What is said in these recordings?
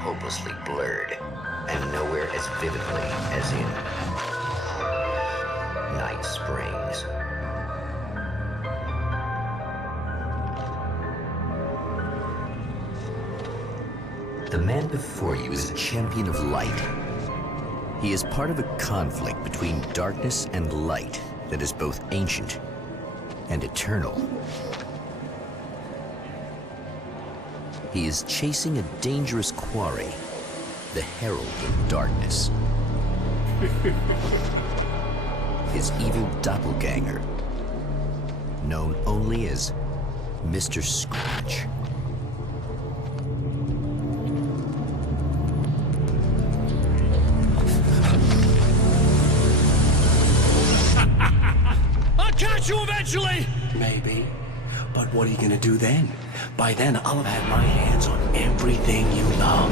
hopelessly blurred, and nowhere as vividly as in Night Springs. The man before you is a champion of light. He is part of a conflict between darkness and light that is both ancient and eternal. He is chasing a dangerous quarry, the Herald of Darkness. His evil doppelganger, known only as Mr. Scratch. I'll catch you eventually! Maybe. But what are you gonna do then? By then, I'll have had my hands on everything you love.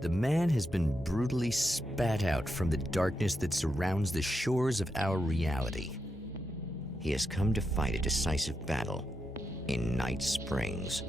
The man has been brutally spat out from the darkness that surrounds the shores of our reality. He has come to fight a decisive battle in Night Springs.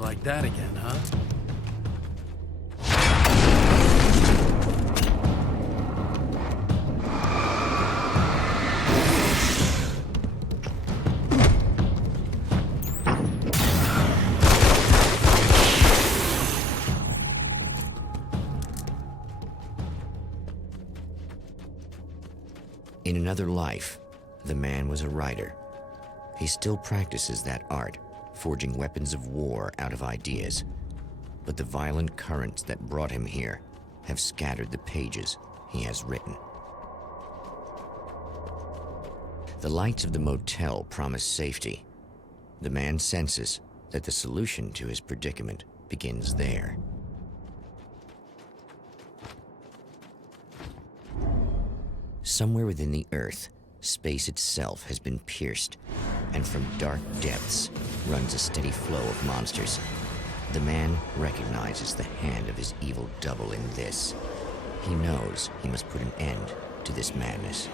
Like that again, huh? In another life, the man was a writer. He still practices that art, forging weapons of war out of ideas. But the violent currents that brought him here have scattered the pages he has written. The lights of the motel promise safety. The man senses that the solution to his predicament begins there. Somewhere within the earth, space itself has been pierced, and from dark depths runs a steady flow of monsters. The man recognizes the hand of his evil double in this. He knows he must put an end to this madness.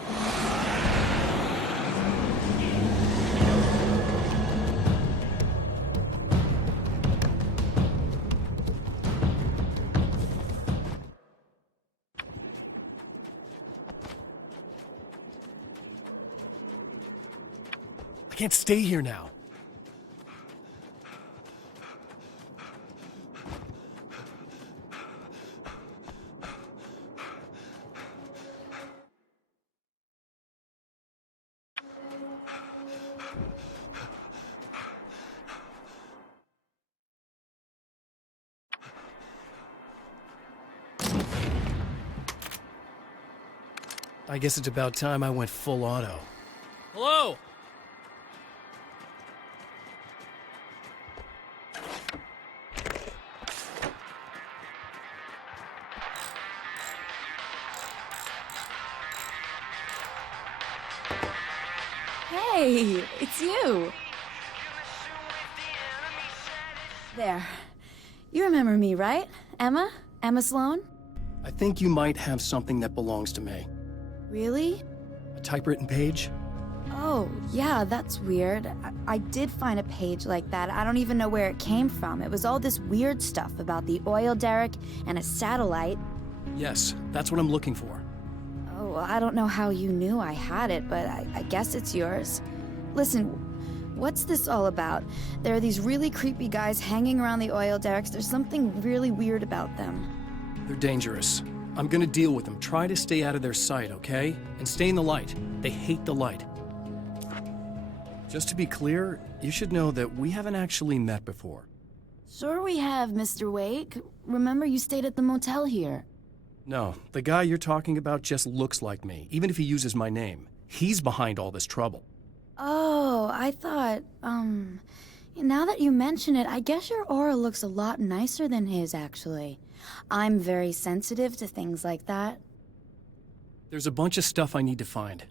I can't stay here now. I guess it's about time I went full auto. Hello? Hey, it's you. There. You remember me, right? Emma? Emma Sloan? I think you might have something that belongs to me. Really? A typewritten page? Oh, yeah, that's weird. I did find a page like that. I don't even know where it came from. It was all this weird stuff about the oil derrick and a satellite. Yes, that's what I'm looking for. Oh, I don't know how you knew I had it, but I guess it's yours. Listen, what's this all about? There are these really creepy guys hanging around the oil derricks. There's something really weird about them. They're dangerous. I'm gonna deal with them. Try to stay out of their sight, okay? And stay in the light. They hate the light. Just to be clear, you should know that we haven't actually met before. Sure we have, Mr. Wake. Remember you stayed at the motel here. No, the guy you're talking about just looks like me, even if he uses my name. He's behind all this trouble. Oh, I thought, now that you mention it, I guess your aura looks a lot nicer than his, actually. I'm very sensitive to things like that. There's a bunch of stuff I need to find.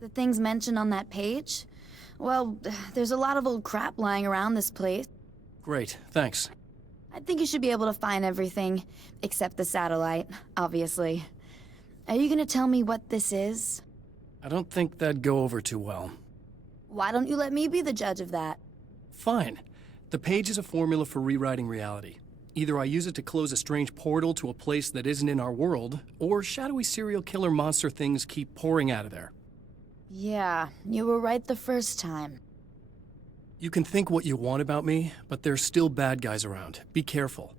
The things mentioned on that page? Well, there's a lot of old crap lying around this place. Great, thanks. I think you should be able to find everything, except the satellite, obviously. Are you gonna tell me what this is? I don't think that'd go over too well. Why don't you let me be the judge of that? Fine. The page is a formula for rewriting reality. Either I use it to close a strange portal to a place that isn't in our world, or shadowy serial killer monster things keep pouring out of there. Yeah, you were right the first time. You can think what you want about me, but there's still bad guys around. Be careful.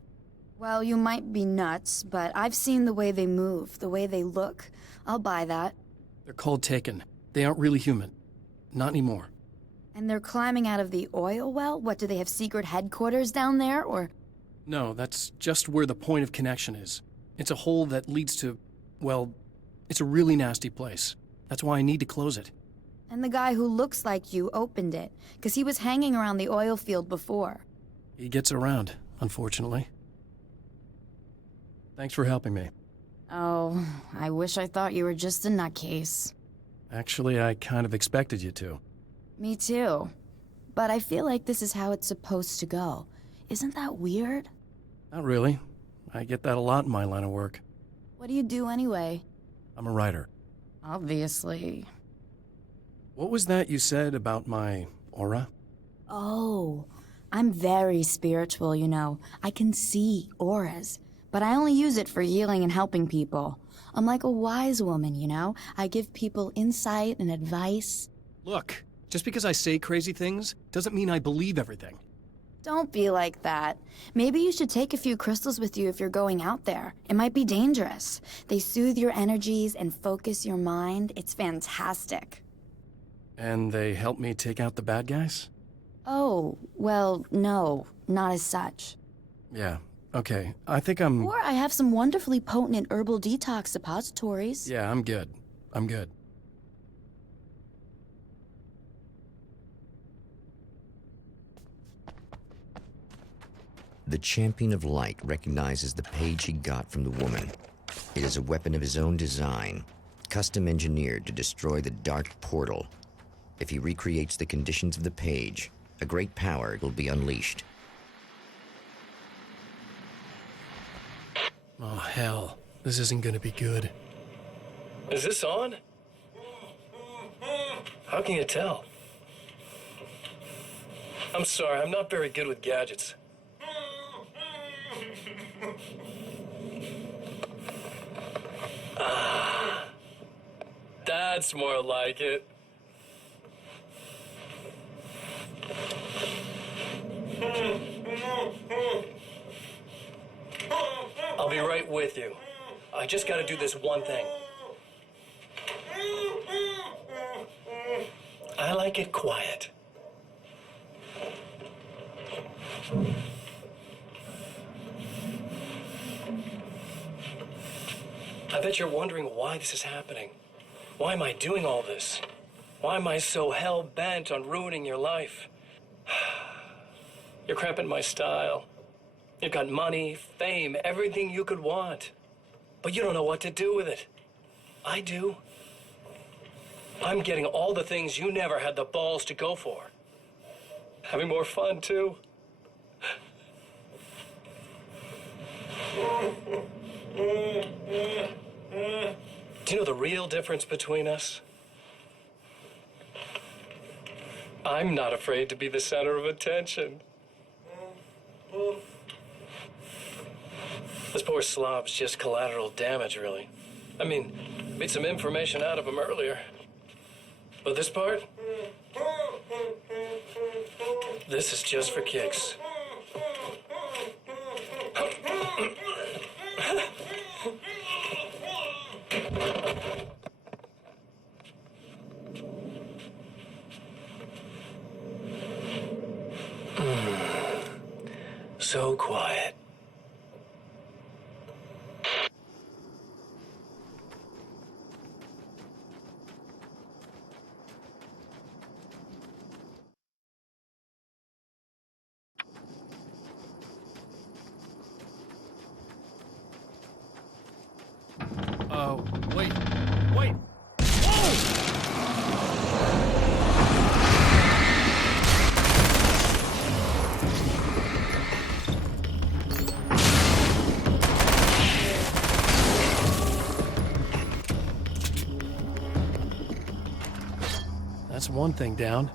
Well, you might be nuts, but I've seen the way they move, the way they look. I'll buy that. They're called Taken. They aren't really human. Not anymore. And they're climbing out of the oil well? What, do they have secret headquarters down there, or...? No, that's just where the point of connection is. It's a hole that leads to, well, it's a really nasty place. That's why I need to close it. And the guy who looks like you opened it, because he was hanging around the oil field before. He gets around, unfortunately. Thanks for helping me. Oh, I wish I thought you were just a nutcase. Actually, I kind of expected you to. Me too. But I feel like this is how it's supposed to go. Isn't that weird? Not really. I get that a lot in my line of work. What do you do anyway? I'm a writer. Obviously. What was that you said about my aura? Oh, I'm very spiritual, you know. I can see auras, but I only use it for healing and helping people. I'm like a wise woman, you know? I give people insight and advice. Look, just because I say crazy things doesn't mean I believe everything. Don't be like that. Maybe you should take a few crystals with you if you're going out there. It might be dangerous. They soothe your energies and focus your mind. It's fantastic. And they help me take out the bad guys? Oh, well, no, not as such. Yeah, okay. I think I'm... Or I have some wonderfully potent herbal detox suppositories. Yeah, I'm good. I'm good. The champion of light recognizes the page he got from the woman. It is a weapon of his own design, custom engineered to destroy the dark portal. If he recreates the conditions of the page, a great power will be unleashed. Oh, hell. This isn't gonna be good. Is this on? How can you tell? I'm sorry, I'm not very good with gadgets. That's more like it. I'll be right with you. I just gotta do this one thing. I like it quiet. I bet you're wondering why this is happening. Why am I doing all this? Why am I so hell-bent on ruining your life? You're cramping my style. You've got money, fame, everything you could want. But you don't know what to do with it. I do. I'm getting all the things you never had the balls to go for. Having more fun, too. Do you know the real difference between us? I'm not afraid to be the center of attention. This poor slob's just collateral damage, really. I mean, beat some information out of him earlier. But this part? This is just for kicks. So quiet. Wait. Wait! That's one thing down.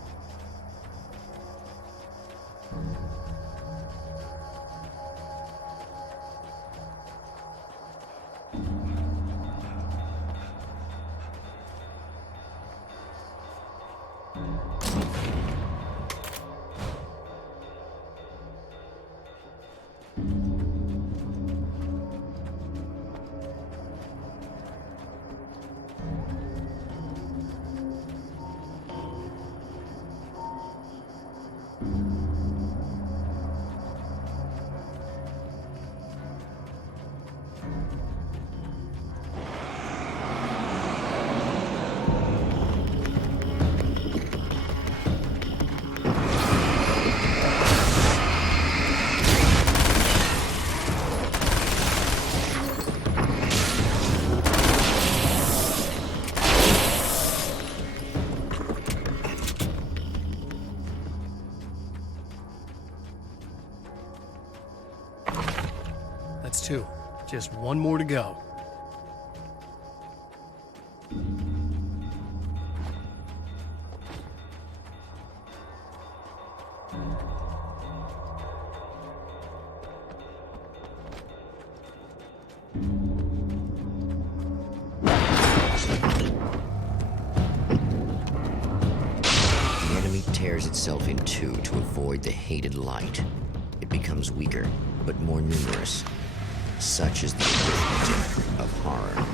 That's two. Just one more to go. The enemy tears itself in two to avoid the hated light. It becomes weaker, but more numerous. Such is the arithmetic of horror.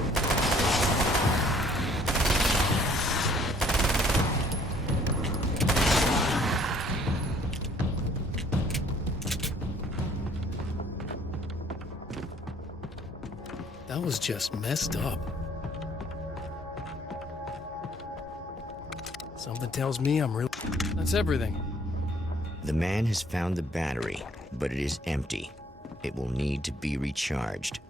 That was just messed up. Something tells me I'm really... That's everything. The man has found the battery, but it is empty. It will need to be recharged.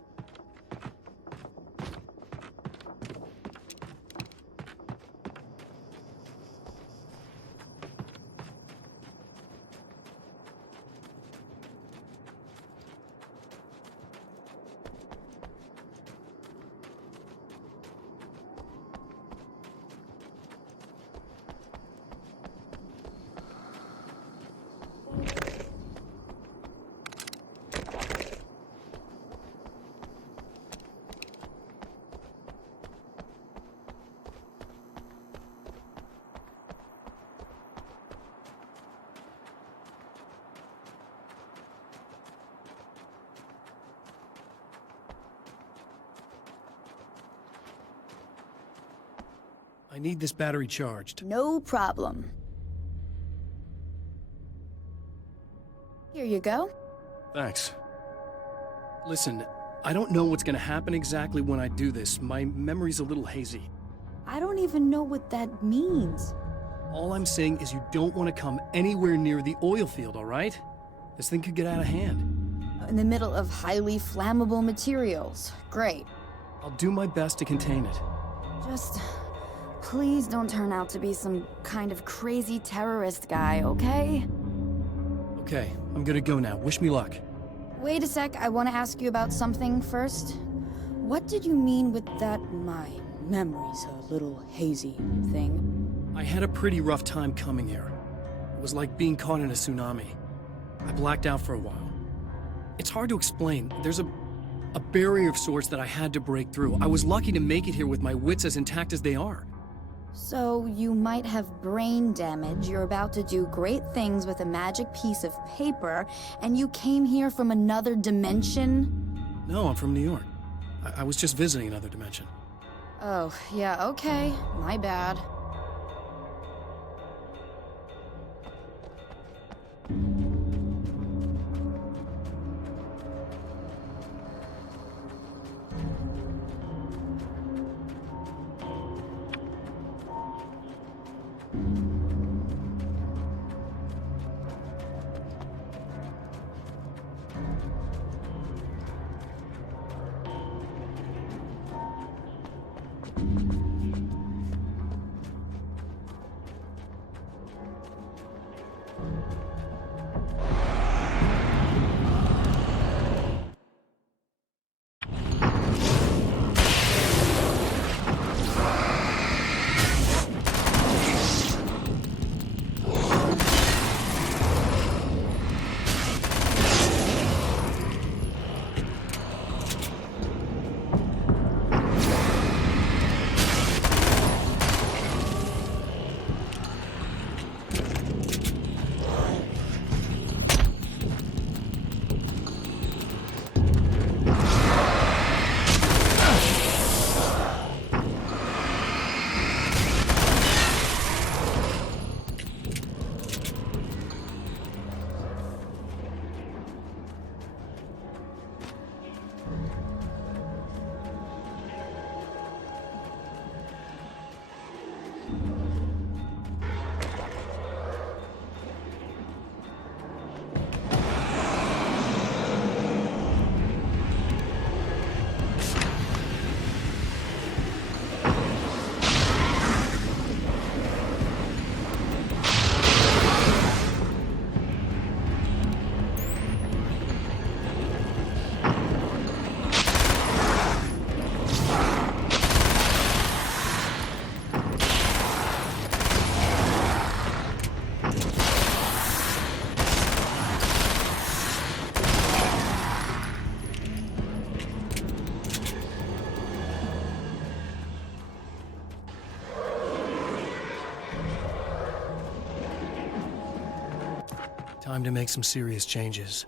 I need this battery charged. No problem. Here you go. Thanks. Listen, I don't know what's gonna happen exactly when I do this. My memory's a little hazy. I don't even know what that means. All I'm saying is you don't want to come anywhere near the oil field, all right? This thing could get out of hand. In the middle of highly flammable materials. Great. I'll do my best to contain it. Just... please don't turn out to be some kind of crazy terrorist guy, okay? Okay, I'm gonna go now. Wish me luck. Wait a sec, I want to ask you about something first. What did you mean with that my memory's a little hazy thing? I had a pretty rough time coming here. was like being caught in a tsunami. I blacked out for a while. It's hard to explain. There's a barrier of sorts that I had to break through. I was lucky to make it here with my wits as intact as they are. So you might have brain damage, you're about to do great things with a magic piece of paper, and you came here from another dimension? No, I'm from New York. I was just visiting another dimension. Oh, yeah, okay. My bad. Time to make some serious changes.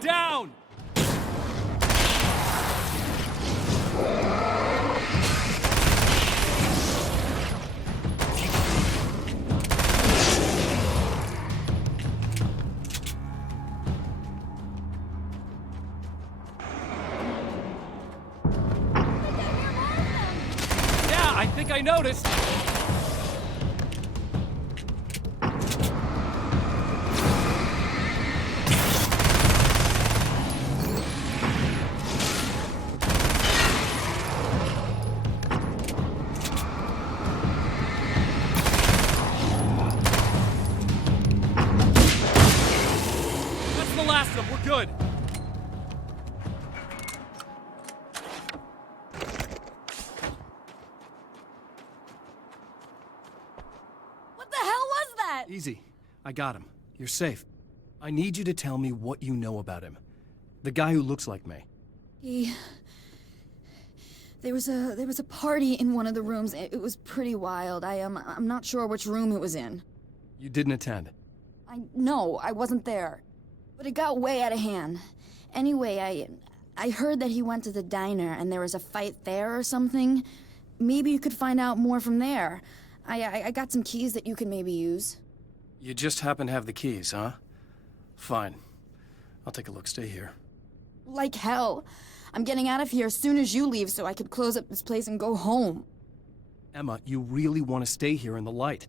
Down! Yeah, I think I noticed. Easy. I got him. You're safe. I need you to tell me what you know about him. The guy who looks like me. There was a party in one of the rooms. It was pretty wild. I'm not sure which room it was in. You didn't attend. No, I wasn't there. But it got way out of hand. Anyway, I heard that he went to the diner and there was a fight there or something. Maybe you could find out more from there. I got some keys that you could maybe use. You just happen to have the keys, huh? Fine. I'll take a look. Stay here. Like hell. I'm getting out of here as soon as you leave so I could close up this place and go home. Emma, you really want to stay here in the light.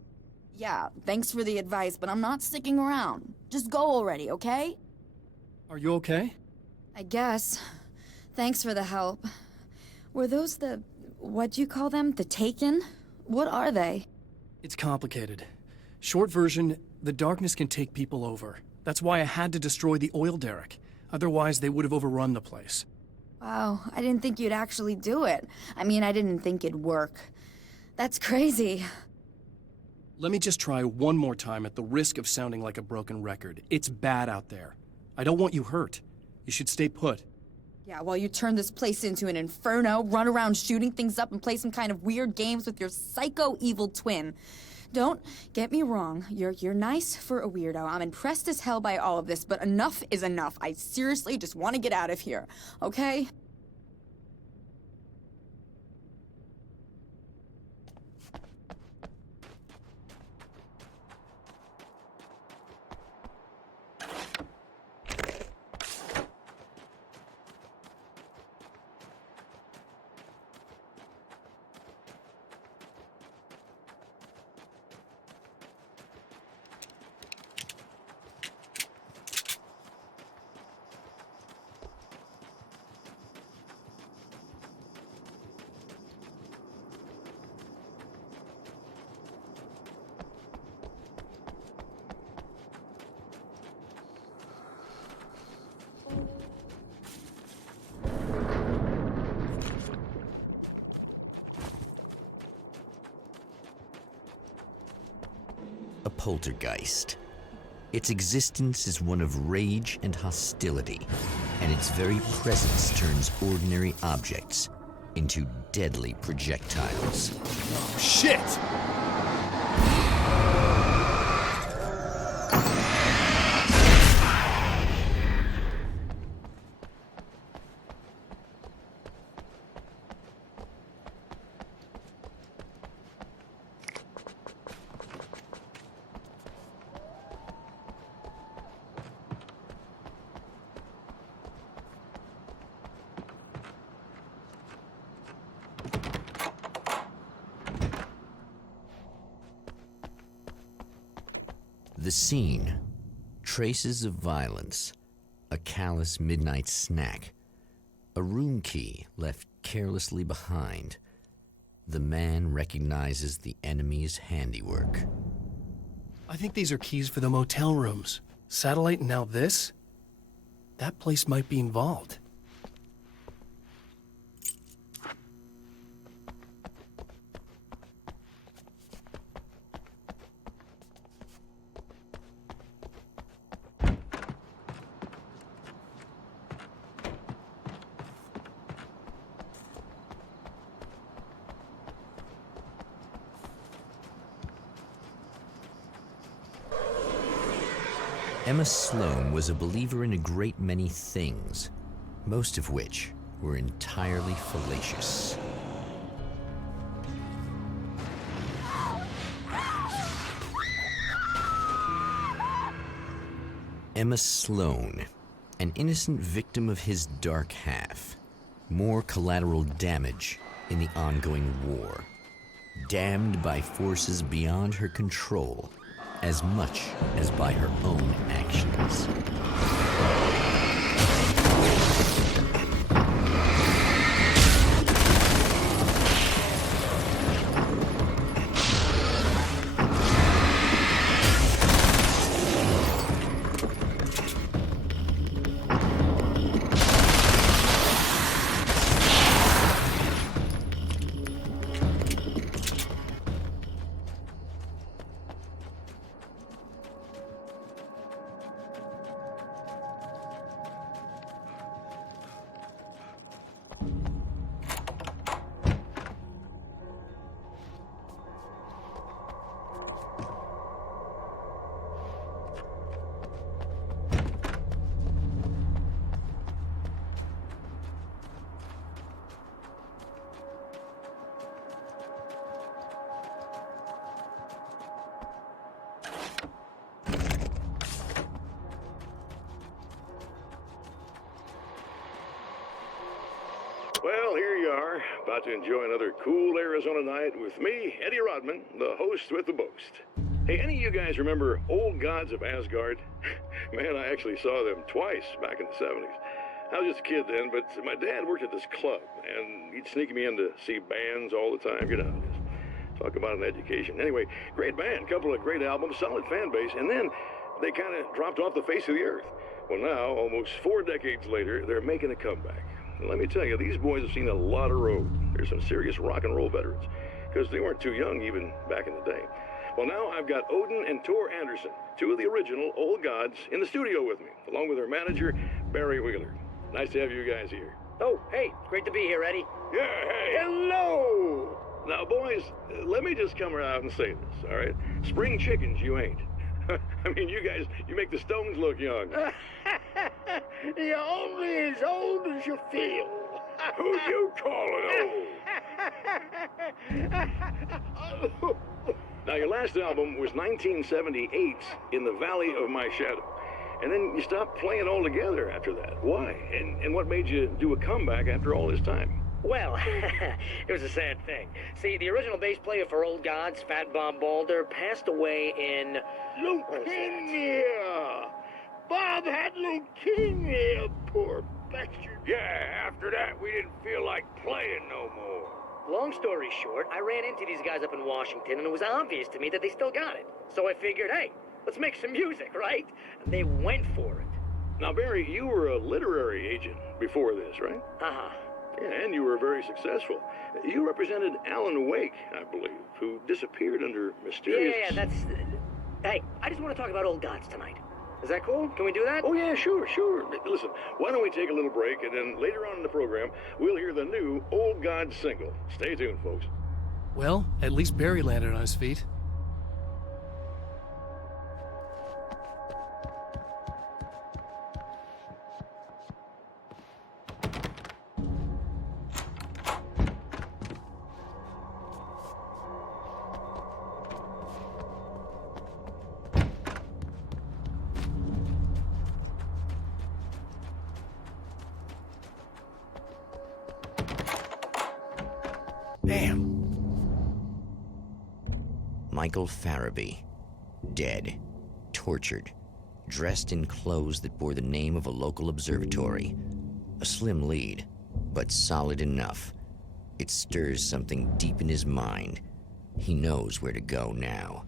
Yeah, thanks for the advice, but I'm not sticking around. Just go already, okay? Are you okay? I guess. Thanks for the help. Were those what'd you call them? The Taken? What are they? It's complicated. Short version, the darkness can take people over. That's why I had to destroy the oil derrick. Otherwise, they would have overrun the place. Wow, I didn't think you'd actually do it. I mean, I didn't think it'd work. That's crazy. Let me just try one more time at the risk of sounding like a broken record. It's bad out there. I don't want you hurt. You should stay put. Yeah, while you turn this place into an inferno, run around shooting things up and play some kind of weird games with your psycho evil twin. Don't get me wrong, you're nice for a weirdo. I'm impressed as hell by all of this, but enough is enough. I seriously just want to get out of here, okay? A poltergeist. Its existence is one of rage and hostility, and its very presence turns ordinary objects into deadly projectiles. Shit! The scene, traces of violence, a callous midnight snack, a room key left carelessly behind. The man recognizes the enemy's handiwork. I think these are keys for the motel rooms. Satellite and now this? That place might be involved. Emma Sloan was a believer in a great many things, most of which were entirely fallacious. Emma Sloan, an innocent victim of his dark half. More collateral damage in the ongoing war. Damned by forces beyond her control, as much as by her own actions. Well, here you are, about to enjoy another cool Arizona night with me, Eddie Rodman, the host with the boast. Hey, any of you guys remember Old Gods of Asgard? Man, I actually saw them twice back in the 70s. I was just a kid then, but my dad worked at this club, and he'd sneak me in to see bands all the time, you know, just talk about an education. Anyway, great band, couple of great albums, solid fan base, and then they kind of dropped off the face of the earth. Well, now, almost 4 decades later, they're making a comeback. And let me tell you, these boys have seen a lot of road. They're some serious rock and roll veterans, because they weren't too young even back in the day. Well, now I've got Odin and Tor Anderson, 2 of the original Old Gods, in the studio with me, along with their manager, Barry Wheeler. Nice to have you guys here. Oh, hey, great to be here, Eddie. Yeah, hey. Hello! Now, boys, let me just come out and say this, all right? Spring chickens, you ain't. I mean, you guys, you make the Stones look young. You're only as old as you feel. Who you calling old? Now, your last album was 1978's In the Valley of My Shadow. And then you stopped playing altogether after that. Why? And what made you do a comeback after all this time? Well, it was a sad thing. See, the original bass player for Old Gods, Fat Bob Balder, passed away in... Leukemia! Bob had leukemia, poor bastard. Yeah, after that, we didn't feel like playing no more. Long story short, I ran into these guys up in Washington, and it was obvious to me that they still got it. So I figured, hey, let's make some music, right? And they went for it. Now, Barry, you were a literary agent before this, right? Uh-huh. Yeah, and you were very successful. You represented Alan Wake, I believe, who disappeared under mysterious... Yeah, that's... Hey, I just want to talk about Old Gods tonight. Is that cool? Can we do that? Oh, yeah, sure. Listen, why don't we take a little break, and then later on in the program, we'll hear the new Old Gods single. Stay tuned, folks. Well, at least Barry landed on his feet. Damn. Michael Farabee, dead, tortured, dressed in clothes that bore the name of a local observatory. A slim lead, but solid enough. It stirs something deep in his mind. He knows where to go now.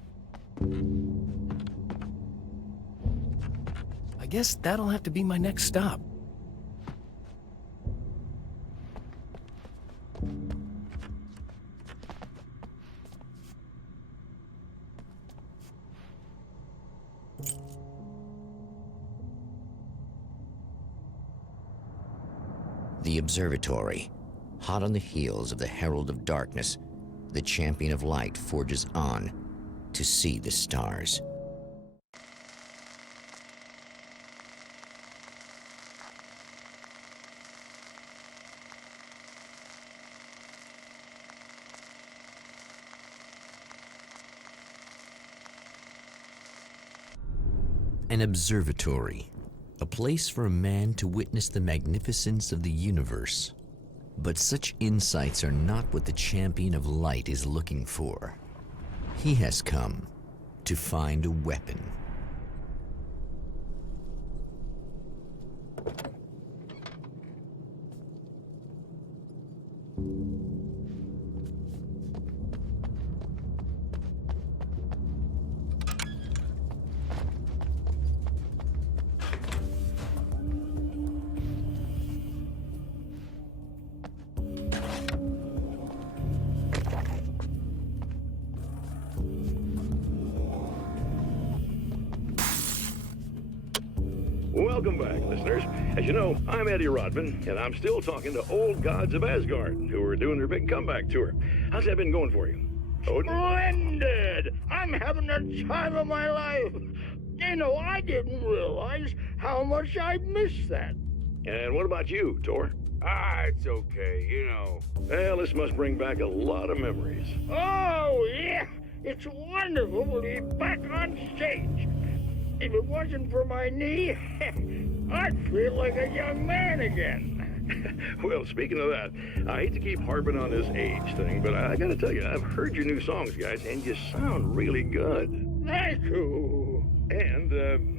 I guess that'll have to be my next stop. The observatory, hot on the heels of the Herald of Darkness, the champion of light forges on to see the stars. An observatory, a place for a man to witness the magnificence of the universe. But such insights are not what the champion of light is looking for. He has come to find a weapon. Welcome back, listeners. As you know, I'm Eddie Rodman, and I'm still talking to Old Gods of Asgard, who are doing their big comeback tour. How's that been going for you? Odin? Splendid! I'm having the time of my life. You know, I didn't realize how much I'd missed that. And what about you, Tor? It's okay, you know. Well, this must bring back a lot of memories. Oh, yeah! It's wonderful to be back on stage. If it wasn't for my knee, I'd feel like a young man again. Well, speaking of that, I hate to keep harping on this age thing, but I gotta tell you, I've heard your new songs, guys, and you sound really good. Thank you. And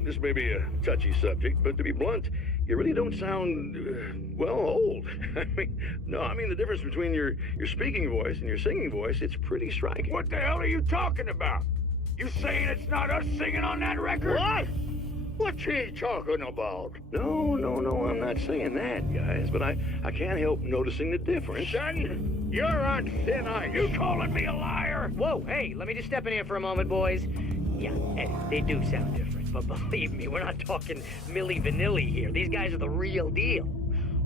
this may be a touchy subject, but to be blunt, you really don't sound, well, old. I mean the difference between your speaking voice and your singing voice, it's pretty striking. What the hell are you talking about? You saying it's not us singing on that record? What? What's he talking about? No, I'm not saying that, guys, but I can't help noticing the difference. Son, you're on thin ice. You calling me a liar? Whoa, hey, let me just step in here for a moment, boys. Yeah, Eddie, they do sound different, but believe me, we're not talking Milli Vanilli here. These guys are the real deal.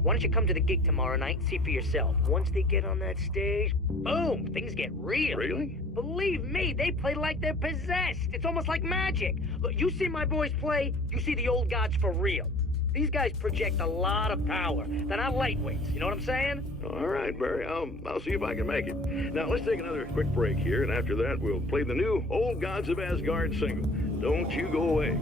Why don't you come to the gig tomorrow night and see for yourself? Once they get on that stage, boom, things get real. Really? Believe me, they play like they're possessed. It's almost like magic. Look, you see my boys play, you see the old gods for real. These guys project a lot of power. They're not lightweights, you know what I'm saying? All right, Barry, I'll see if I can make it. Now, let's take another quick break here, and after that, we'll play the new Old Gods of Asgard single. Don't you go away.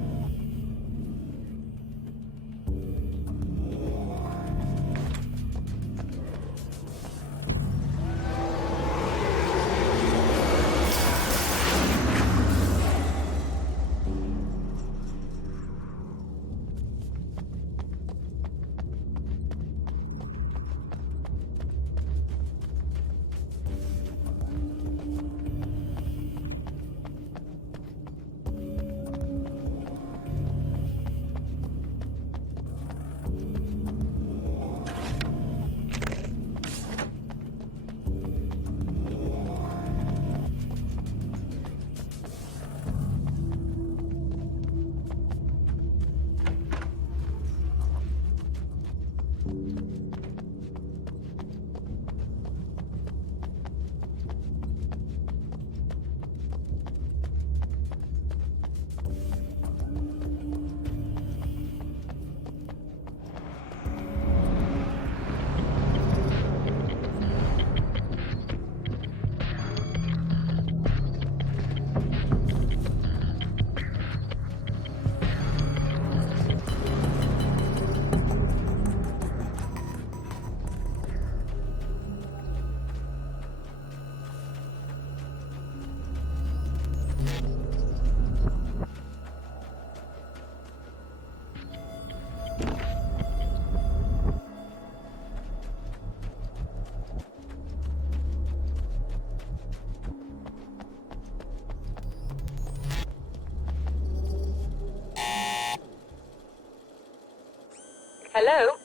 Hello?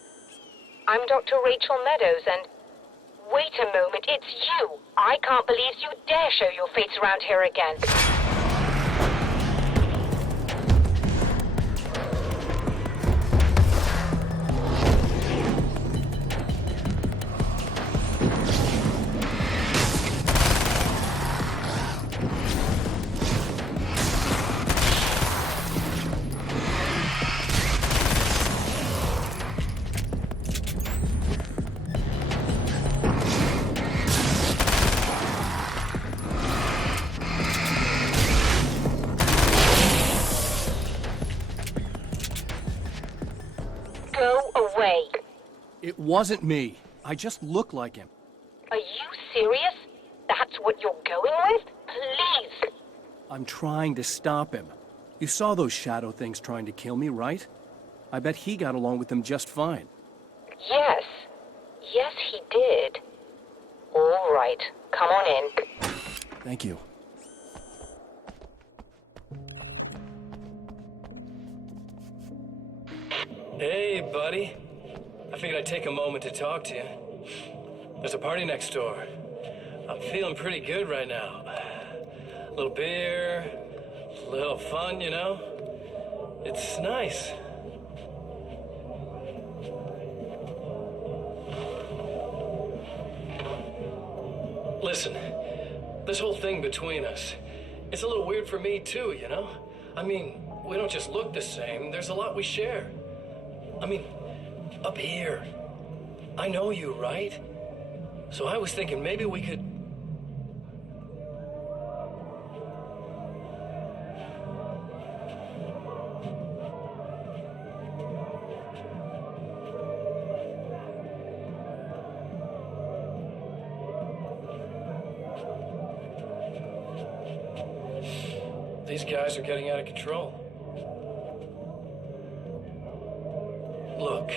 I'm Dr. Rachel Meadows, and... Wait a moment, it's you! I can't believe you dare show your face around here again. It wasn't me. I just look like him. Are you serious? That's what you're going with? Please! I'm trying to stop him. You saw those shadow things trying to kill me, right? I bet he got along with them just fine. Yes. Yes, he did. All right. Come on in. Thank you. Hey, buddy. I figured I'd take a moment to talk to you. There's a party next door. I'm feeling pretty good right now. A little beer, a little fun, you know? It's nice. Listen, this whole thing between us, it's a little weird for me too, you know? I mean, we don't just look the same, there's a lot we share. I mean, up here. I know you, right? So I was thinking maybe we could... These guys are getting out of control. Look,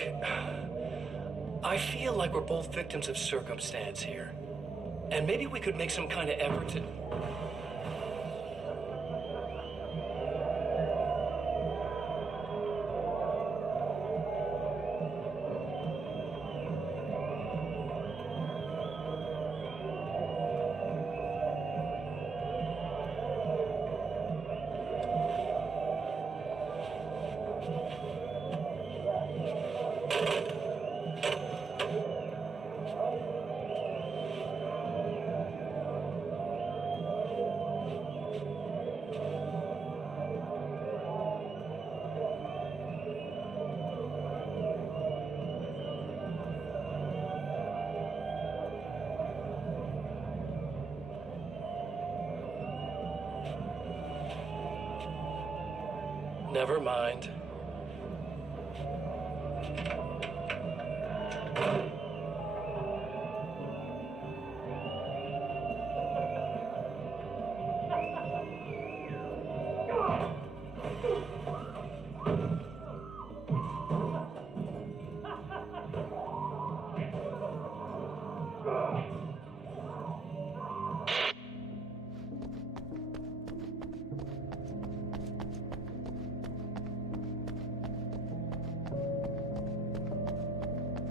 I feel like we're both victims of circumstance here. And maybe we could make some kind of effort to... Never mind.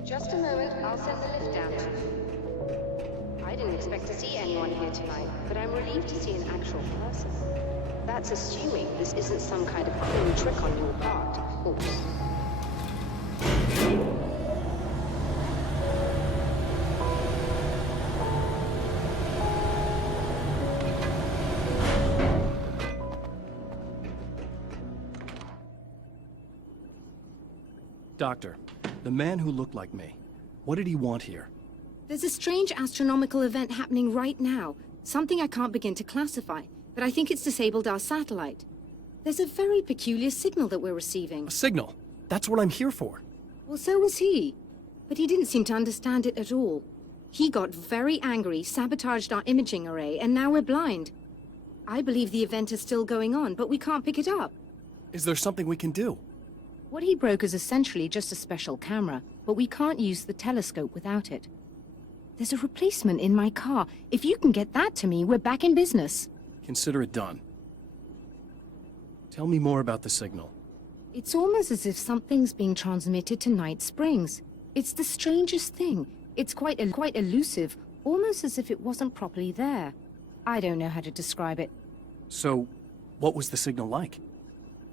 Just a moment, I'll send the lift down now. I didn't expect to see anyone here tonight, but I'm relieved to see an actual person. That's assuming this isn't some kind of cruel trick on your part, of course. Doctor, the man who looked like me, what did he want here? There's a strange astronomical event happening right now. Something I can't begin to classify, but I think it's disabled our satellite. There's a very peculiar signal that we're receiving. A signal? That's what I'm here for. Well, so was he. But he didn't seem to understand it at all. He got very angry, sabotaged our imaging array, and now we're blind. I believe the event is still going on, but we can't pick it up. Is there something we can do? What he broke is essentially just a special camera, but we can't use the telescope without it. There's a replacement in my car. If you can get that to me, we're back in business. Consider it done. Tell me more about the signal. It's almost as if something's being transmitted to Night Springs. It's the strangest thing. It's quite elusive, almost as if it wasn't properly there. I don't know how to describe it. So, what was the signal like?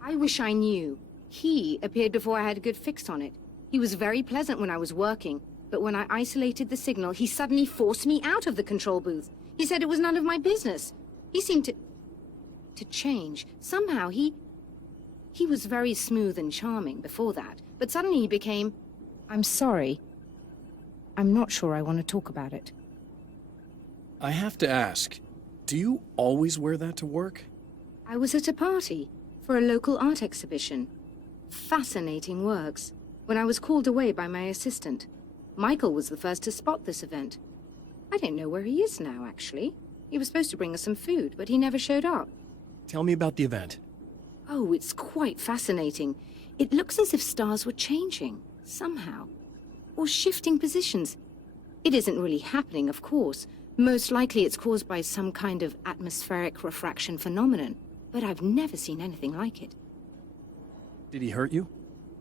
I wish I knew. He appeared before I had a good fix on it. He was very pleasant when I was working, but when I isolated the signal, he suddenly forced me out of the control booth. He said it was none of my business. He seemed to change. Somehow he was very smooth and charming before that, but suddenly he became... I'm sorry. I'm not sure I want to talk about it. I have to ask, do you always wear that to work? I was at a party for a local art exhibition. Fascinating works. When I was called away by my assistant, Michael was the first to spot this event. I don't know where he is now, actually. He was supposed to bring us some food, but he never showed up. Tell me about the event. Oh, it's quite fascinating. It looks as if stars were changing, somehow. Or shifting positions. It isn't really happening, of course. Most likely it's caused by some kind of atmospheric refraction phenomenon, but I've never seen anything like it. Did he hurt you?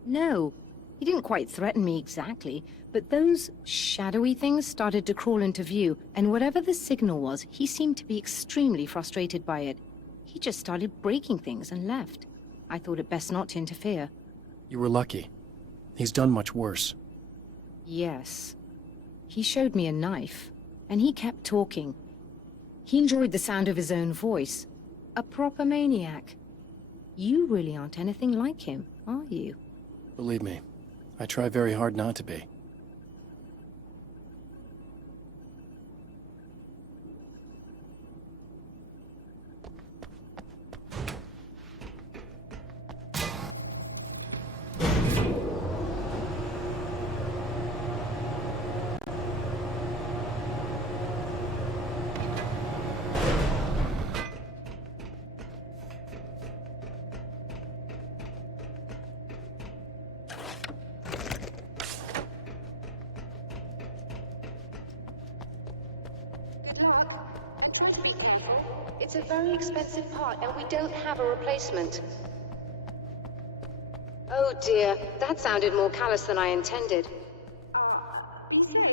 No. He didn't quite threaten me exactly, but those shadowy things started to crawl into view, and whatever the signal was, he seemed to be extremely frustrated by it. He just started breaking things and left. I thought it best not to interfere. You were lucky. He's done much worse. Yes. He showed me a knife, and he kept talking. He enjoyed the sound of his own voice. A proper maniac. You really aren't anything like him, are you? Believe me, I try very hard not to be. Good luck, and try to be careful. It's a very expensive part, and we don't have a replacement. Oh dear, that sounded more callous than I intended. Be safe.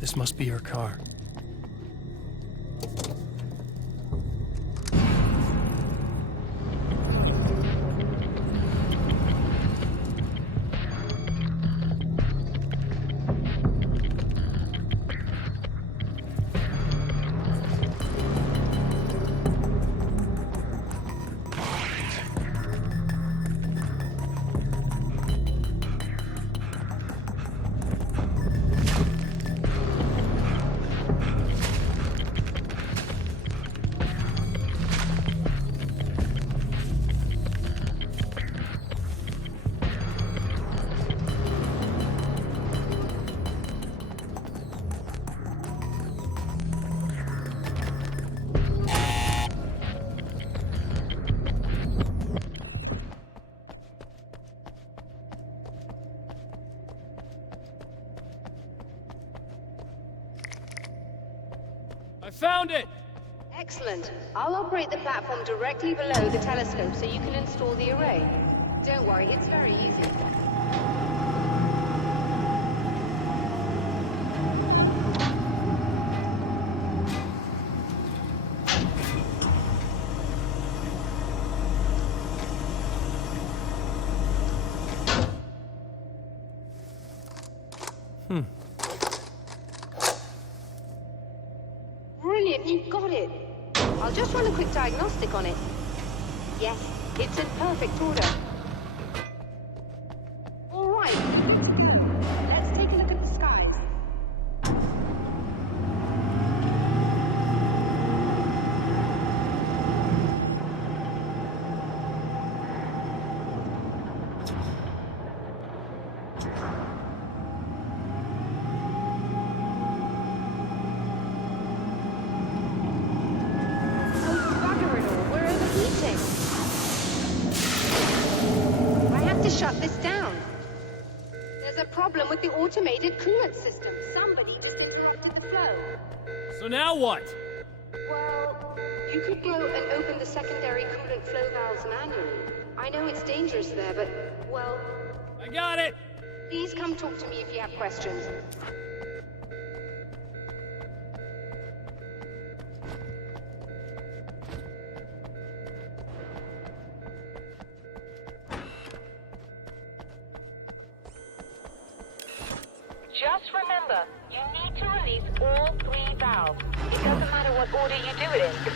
This must be her car. I found it! Excellent. I'll operate the platform directly below the telescope so you can install the array. Don't worry, it's very easy. Brilliant, you've got it. I'll just run a quick diagnostic on it. Yes, it's in perfect order. All right. Let's take a look at the skies. Shut this down. There's a problem with the automated coolant system. Somebody just disrupted the flow. So now what? Well, you could go and open the secondary coolant flow valves manually. I know it's dangerous there, but, well... I got it! Please come talk to me if you have questions. Just remember, you need to release all 3 valves. It doesn't matter what order you do it in.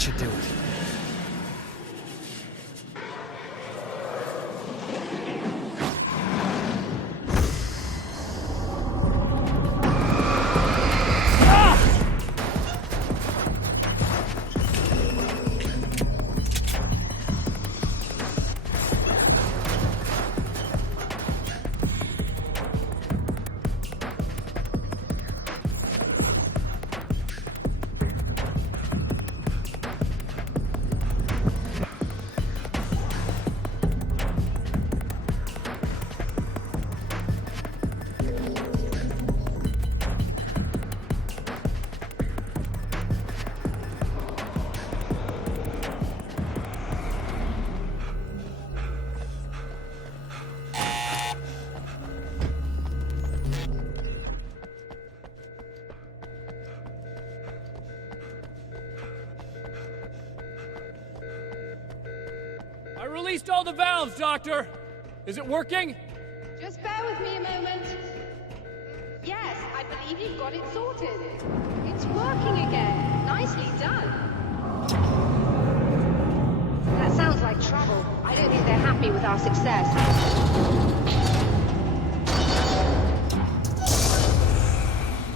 should do it. I released all the valves, Doctor! Is it working? Just bear with me a moment. Yes, I believe you've got it sorted. It's working again. Nicely done. That sounds like trouble. I don't think they're happy with our success.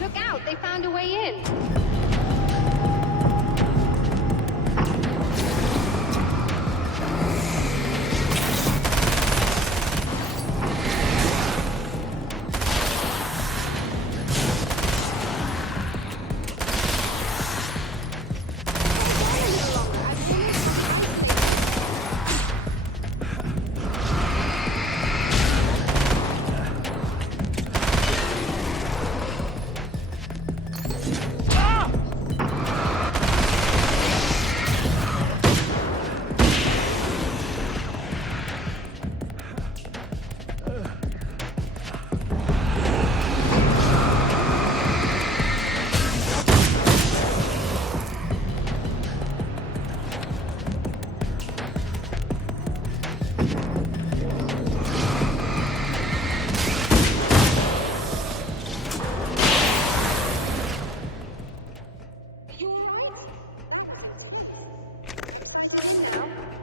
Look out, they found a way in.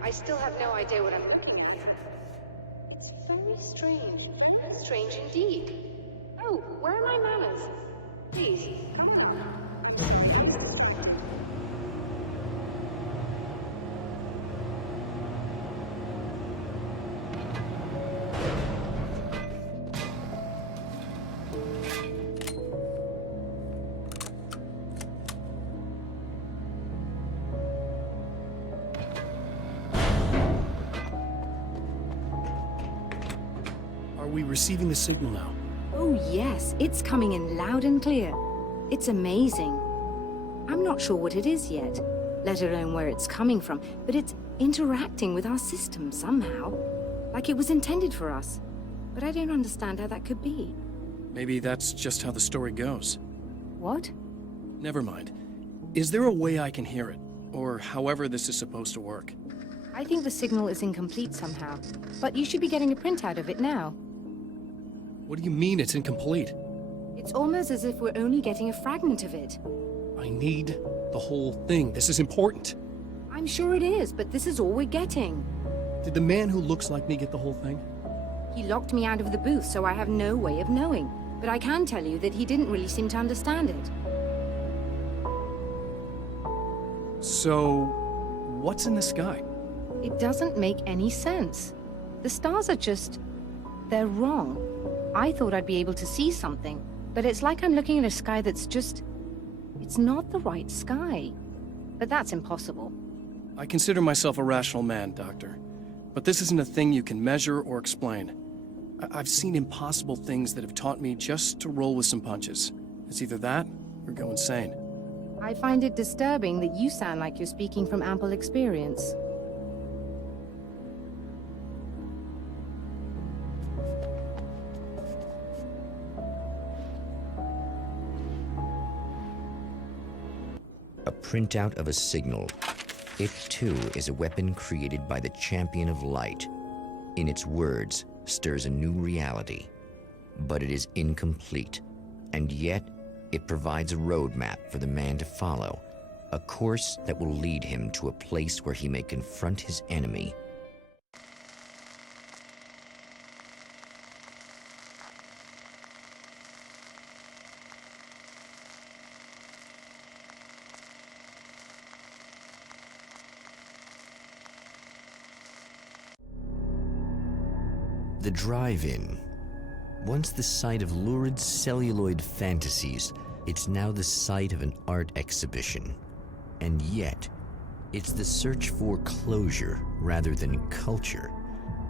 I still have no idea what I'm looking at. It's very strange. Strange indeed. Oh, where are my manners? Please, come on. Are we receiving the signal now? Oh yes, it's coming in loud and clear. It's amazing. I'm not sure what it is yet, let alone where it's coming from, but it's interacting with our system somehow. Like it was intended for us. But I don't understand how that could be. Maybe that's just how the story goes. What? Never mind. Is there a way I can hear it? Or however this is supposed to work? I think the signal is incomplete somehow, but you should be getting a printout of it now. What do you mean it's incomplete? It's almost as if we're only getting a fragment of it. I need the whole thing. This is important. I'm sure it is, but this is all we're getting. Did the man who looks like me get the whole thing? He locked me out of the booth, so I have no way of knowing. But I can tell you that he didn't really seem to understand it. So, what's in the sky? It doesn't make any sense. The stars are just... they're wrong. I thought I'd be able to see something, but it's like I'm looking at a sky that's just... it's not the right sky. But that's impossible. I consider myself a rational man, Doctor. But this isn't a thing you can measure or explain. I've seen impossible things that have taught me just to roll with some punches. It's either that, or go insane. I find it disturbing that you sound like you're speaking from ample experience. A printout of a signal. It, too, is a weapon created by the champion of light. In its words, stirs a new reality. But it is incomplete, and yet it provides a roadmap for the man to follow, A course that will lead him to a place where he may confront his enemy. The drive-in. Once the site of lurid celluloid fantasies, it's now the site of an art exhibition. And yet, it's the search for closure rather than culture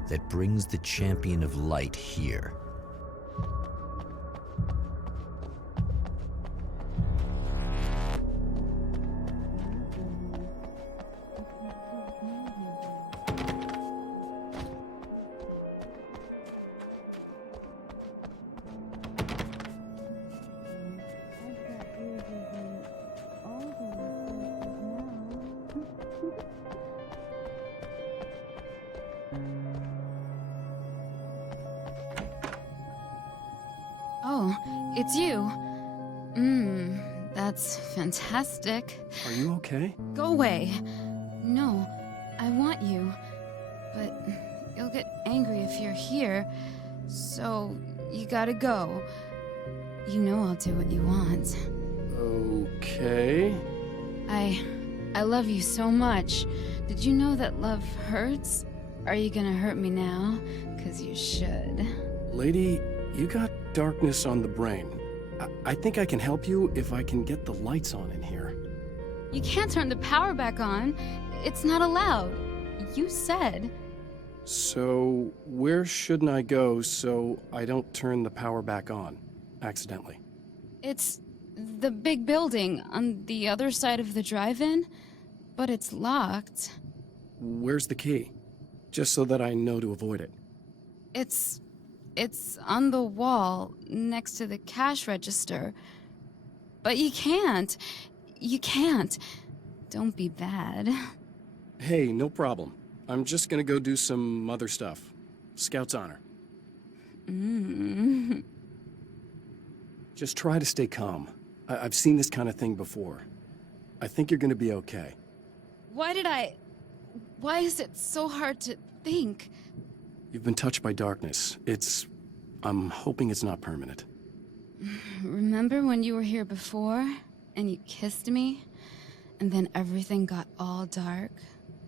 that brings the champion of light here. Oh, it's you. That's fantastic. Are you okay? Go away. No, I want you. But you'll get angry if you're here. So, you gotta go. You know I'll do what you want. Okay. I love you so much. Did you know that love hurts? Are you gonna hurt me now? 'Cause you should. Lady, you got darkness on the brain. I think I can help you if I can get the lights on in here. You can't turn the power back on. It's not allowed. You said. So, where shouldn't I go so I don't turn the power back on accidentally? It's the big building on the other side of the drive-in, but it's locked. Where's the key? Just so that I know to avoid it. It's on the wall next to the cash register. But you can't. You can't. Don't be bad. Hey, no problem. I'm just gonna go do some other stuff. Scout's honor. Just try to stay calm. I've seen this kind of thing before. I think you're gonna be okay. Why is it so hard to think? You've been touched by darkness. I'm hoping it's not permanent. Remember when you were here before, and you kissed me, and then everything got all dark?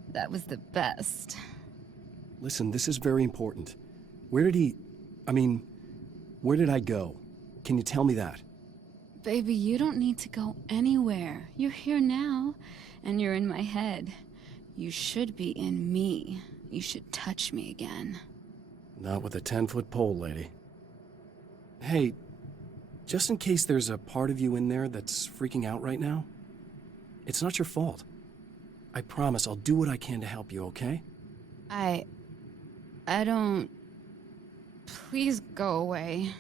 That was the best. Listen, this is very important. Where did I go? Can you tell me that? Baby, you don't need to go anywhere. You're here now, and you're in my head. You should be in me. You should touch me again. Not with a 10-foot pole, lady. Hey, just in case there's a part of you in there that's freaking out right now, it's not your fault. I promise I'll do what I can to help you, okay? I don't... Please go away.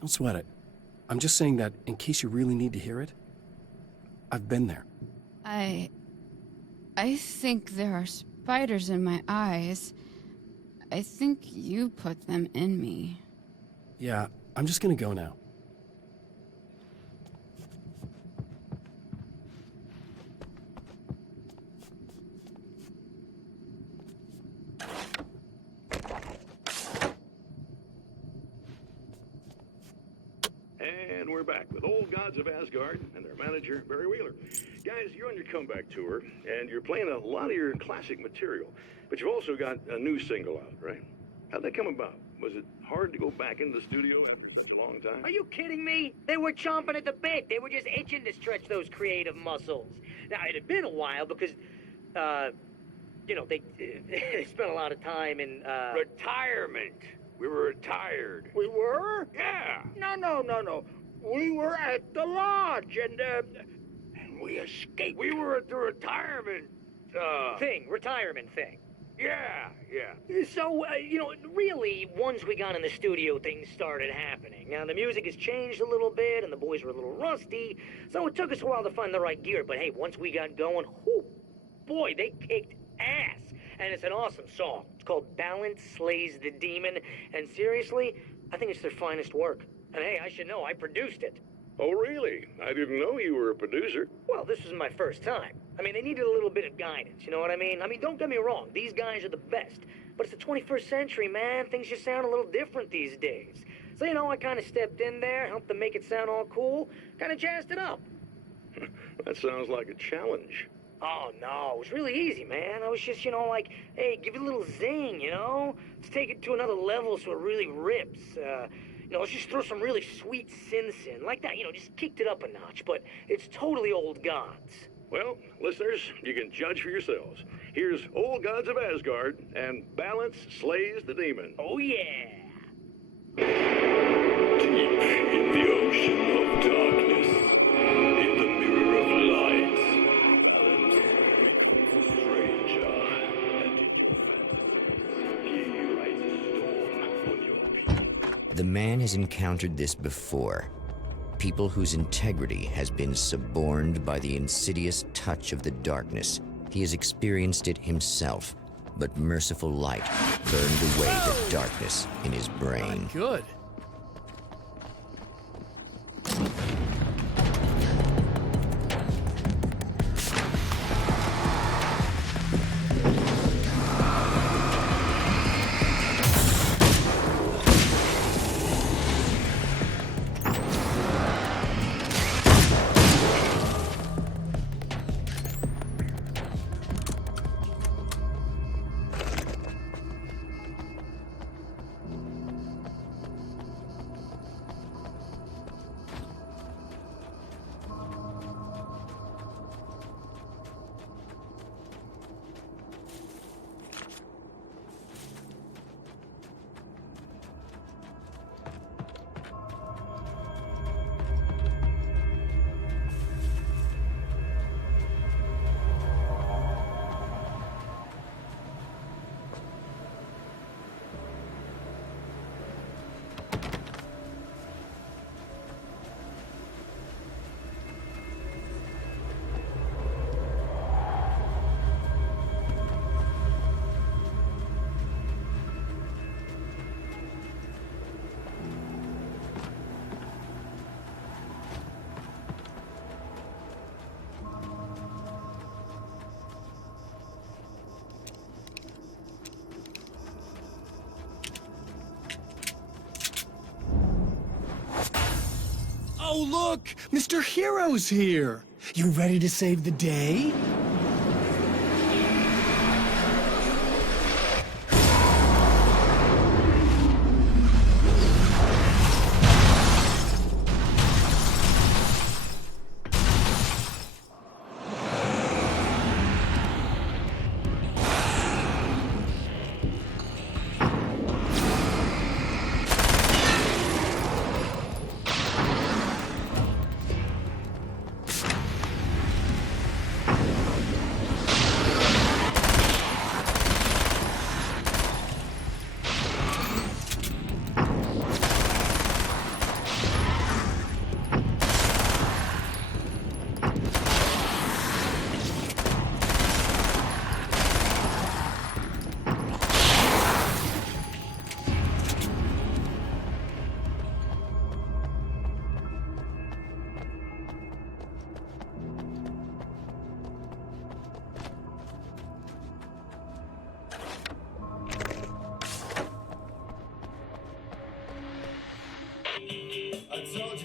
Don't sweat it. I'm just saying that in case you really need to hear it, I've been there. I think there are spiders in my eyes. I think you put them in me. Yeah, I'm just gonna go now. And we're back with Old Gods of Asgard and their manager, Barry Wheeler. Guys, you're on your comeback tour, and you're playing a lot of your classic material, but you've also got a new single out, right? How'd that come about? Was it hard to go back into the studio after such a long time? Are you kidding me? They were chomping at the bit. They were just itching to stretch those creative muscles. Now, it had been a while because, they spent a lot of time in, Retirement. We were retired. We were? Yeah. No. We were at the lodge, and we escaped. We were at the retirement, retirement thing. Yeah. So, really, once we got in the studio, things started happening. Now, the music has changed a little bit, and the boys were a little rusty, so it took us a while to find the right gear. But hey, once we got going, boy, they kicked ass. And it's an awesome song. It's called Balance Slays the Demon, and seriously, I think it's their finest work. And hey, I should know, I produced it. Oh, really? I didn't know you were a producer. Well, this was my first time. I mean, they needed a little bit of guidance, you know what I mean? Don't get me wrong, these guys are the best. But it's the 21st century, man. Things just sound a little different these days. So, I kind of stepped in there, helped them make it sound all cool, kind of jazzed it up. That sounds like a challenge. Oh, no, it was really easy, man. I was just, like, hey, give it a little zing, Let's take it to another level so it really rips. Let's just throw some really sweet synths in. Like that, just kicked it up a notch, but it's totally old gods. Well, listeners, you can judge for yourselves. Here's Old Gods of Asgard, and Balance Slays the Demon. Oh, yeah. Deep in the ocean of darkness, in the mirror of light, stranger, and in fantasy, he rides a storm on your people. The man has encountered this before. People whose integrity has been suborned by the insidious touch of the darkness. He has experienced it himself, but merciful light burned away the darkness in his brain. Good. Oh, look! Mr. Hero's here! You ready to save the day?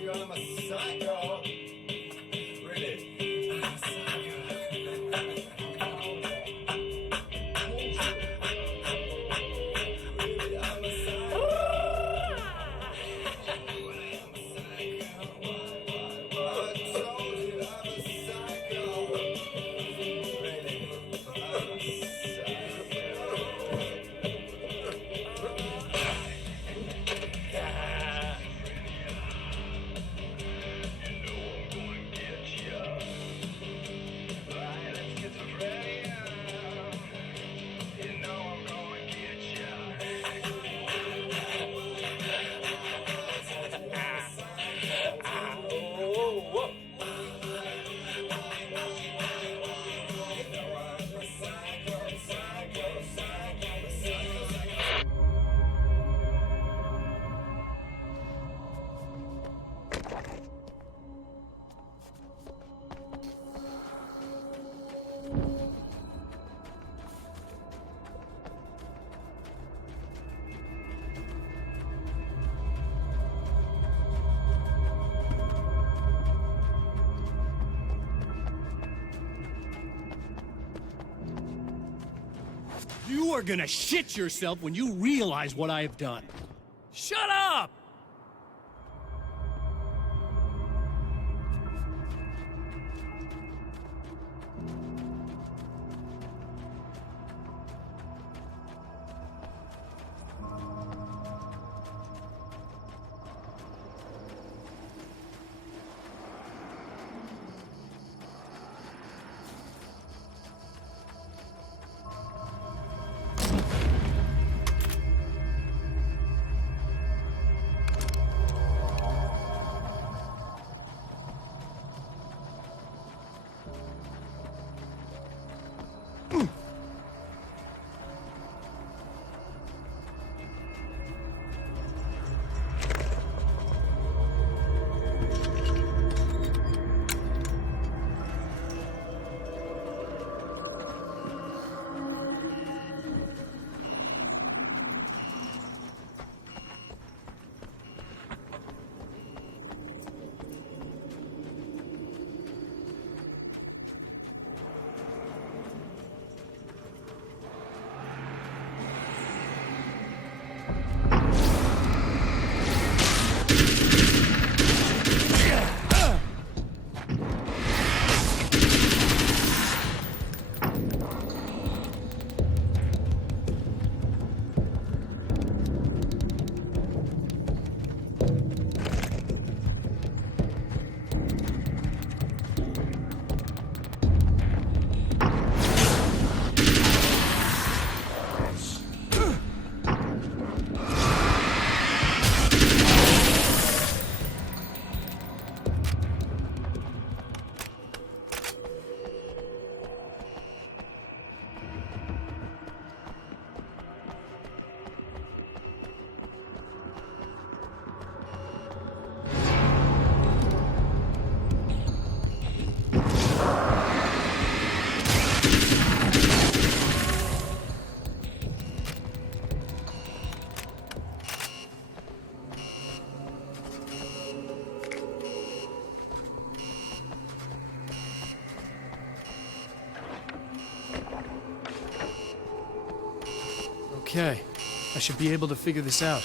I'm a psycho. Really? I'm a psycho. Really, I'm a psycho. I told you I'm a psycho. Really, I'm a psycho. You are gonna shit yourself when you realize what I have done. Shut up! Okay, I should be able to figure this out.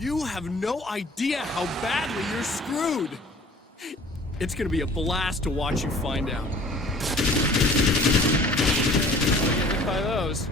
You have no idea how badly you're screwed. It's gonna be a blast to watch you find out. By those.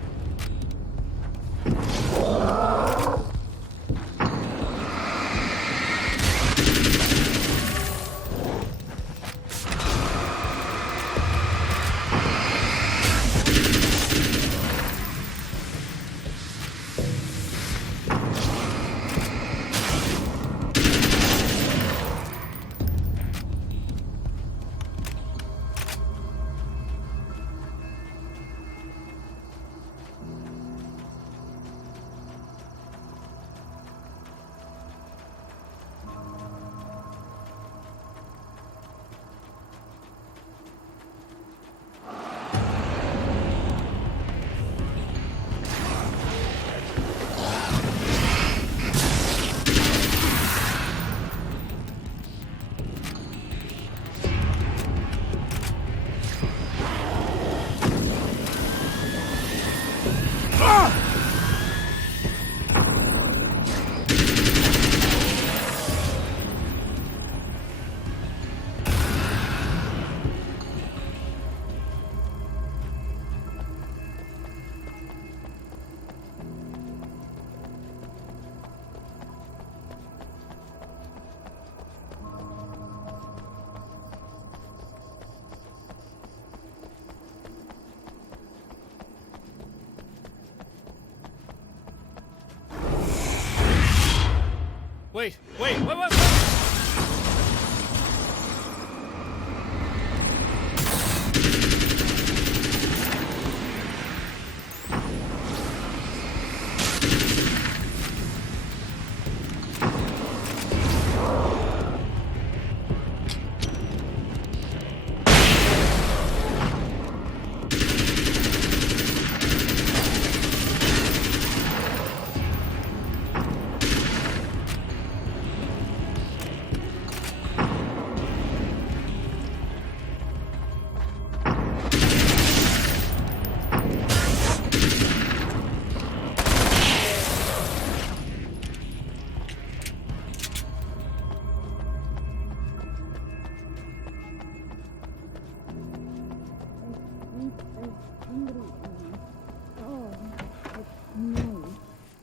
Wait.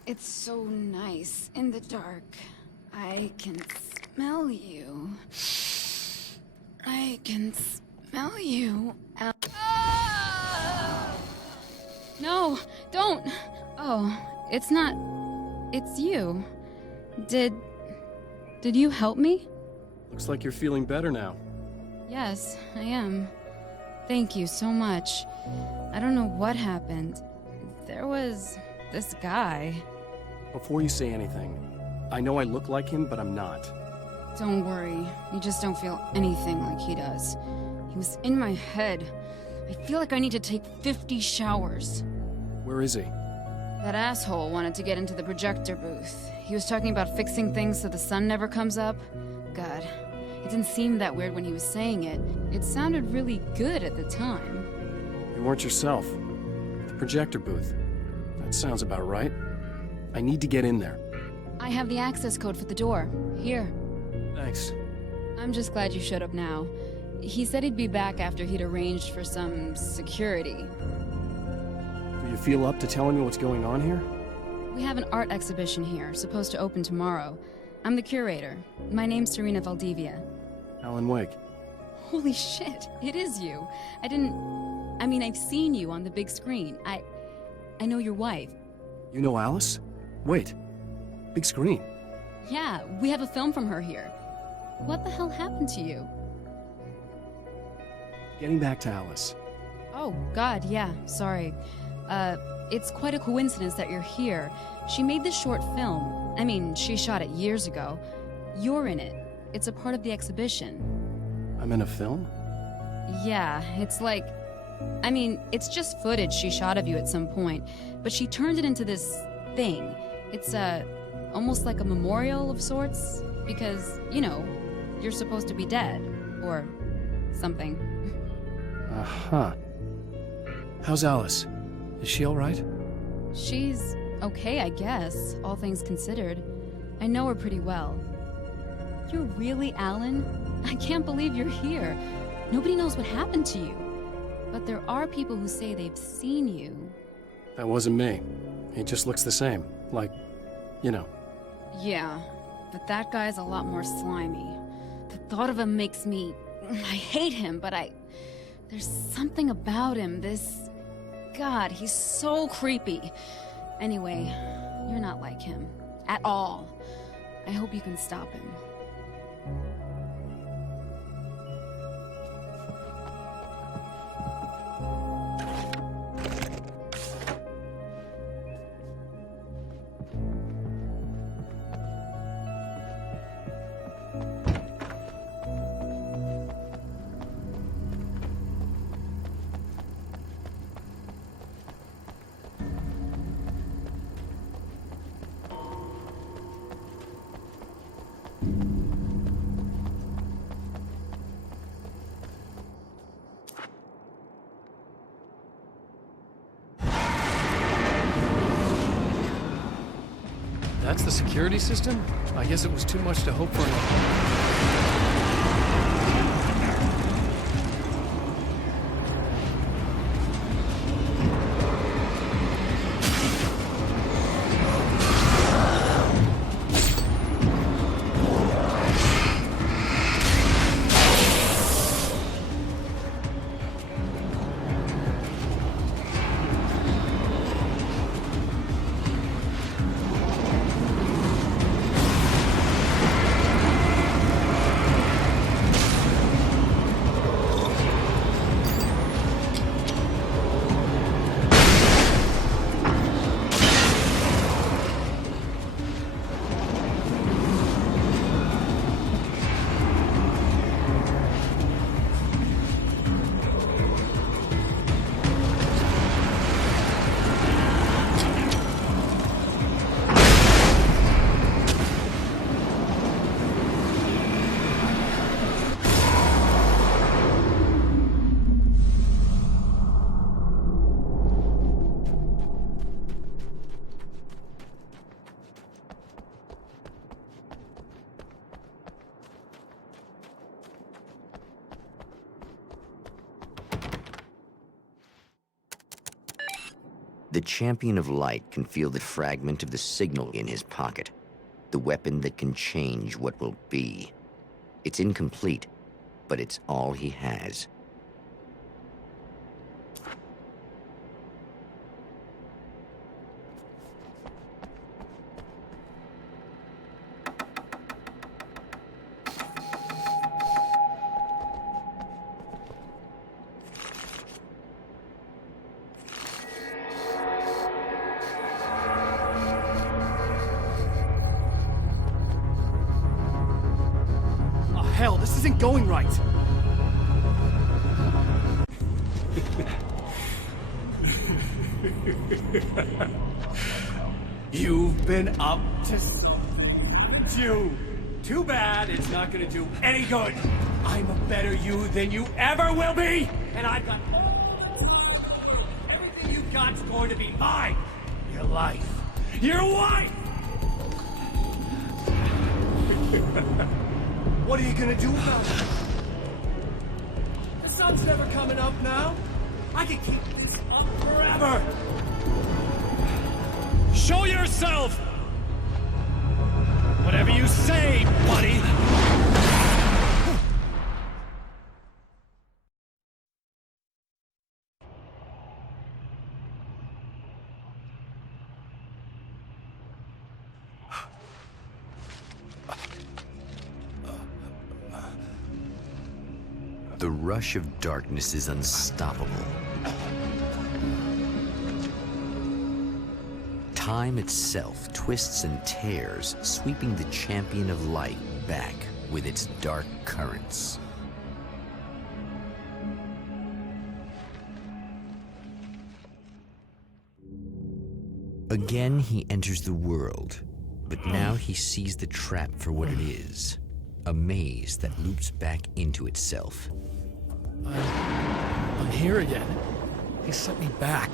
It's so nice in the dark. I can smell you. I can smell you. No, don't. Oh, it's not. It's you. Did you help me? Looks like you're feeling better now. Yes, I am. Thank you so much. I don't know what happened. There was this guy. Before you say anything, I know I look like him, but I'm not. Don't worry. You just don't feel anything like he does. He was in my head. I feel like I need to take 50 showers. Where is he? That asshole wanted to get into the projector booth. He was talking about fixing things so the sun never comes up. God, it didn't seem that weird when he was saying it. It sounded really good at the time. You weren't yourself. The projector booth. That sounds about right. I need to get in there. I have the access code for the door. Here. Thanks. I'm just glad you showed up now. He said he'd be back after he'd arranged for some security. Do you feel up to telling me what's going on here? We have an art exhibition here, supposed to open tomorrow. I'm the curator. My name's Serena Valdivia. Alan Wake. Holy shit, it is you. I've seen you on the big screen. I know your wife. You know Alice? Wait. Big screen. Yeah, we have a film from her here. What the hell happened to you? Getting back to Alice. Oh, God, yeah, sorry. It's quite a coincidence that you're here. She made this short film. She shot it years ago. You're in it. It's a part of the exhibition. I'm in a film? Yeah, it's just footage she shot of you at some point, but she turned it into this thing. It's, almost like a memorial of sorts, because, you're supposed to be dead, or something. Uh-huh. How's Alice? Is she all right? She's okay, I guess, all things considered. I know her pretty well. You're really Alan? I can't believe you're here. Nobody knows what happened to you. But there are people who say they've seen you. That wasn't me. He just looks the same. Like, Yeah, but that guy's a lot more slimy. The thought of him makes me... I hate him, but there's something about him, God, he's so creepy. Anyway, you're not like him. At all. I hope you can stop him. That's the security system? I guess it was too much to hope for. The champion of light can feel the fragment of the signal in his pocket, the weapon that can change what will be. It's incomplete, but it's all he has. Hell, this isn't going right. You've been up to something. Too bad it's not gonna do any good. I'm a better you than you ever will be, and I've got everything you've got's going to be mine. Your life, your wife. What are you gonna do about it? The sun's never coming up now. I can keep this up forever. Show yourself! Whatever you say, buddy! The rush of darkness is unstoppable. Time itself twists and tears, sweeping the champion of light back with its dark currents. Again, he enters the world, but now he sees the trap for what it is, a maze that loops back into itself. I'm here again. He sent me back.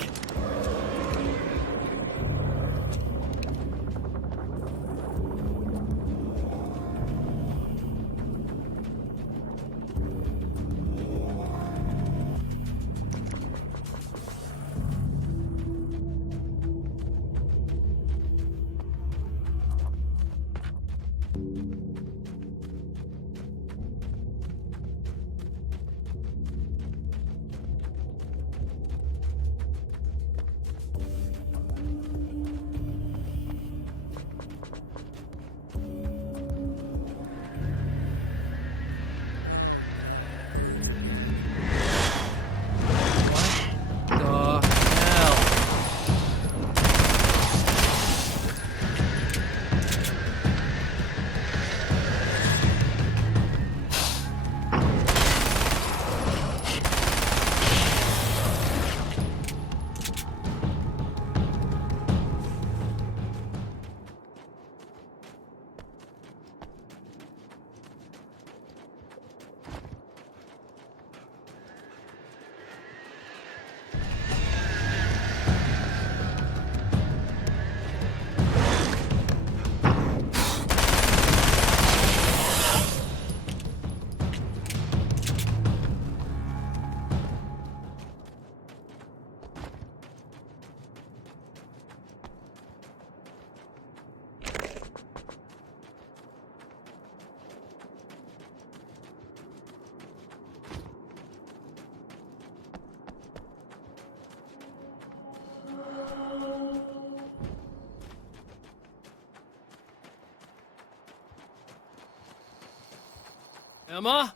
Emma?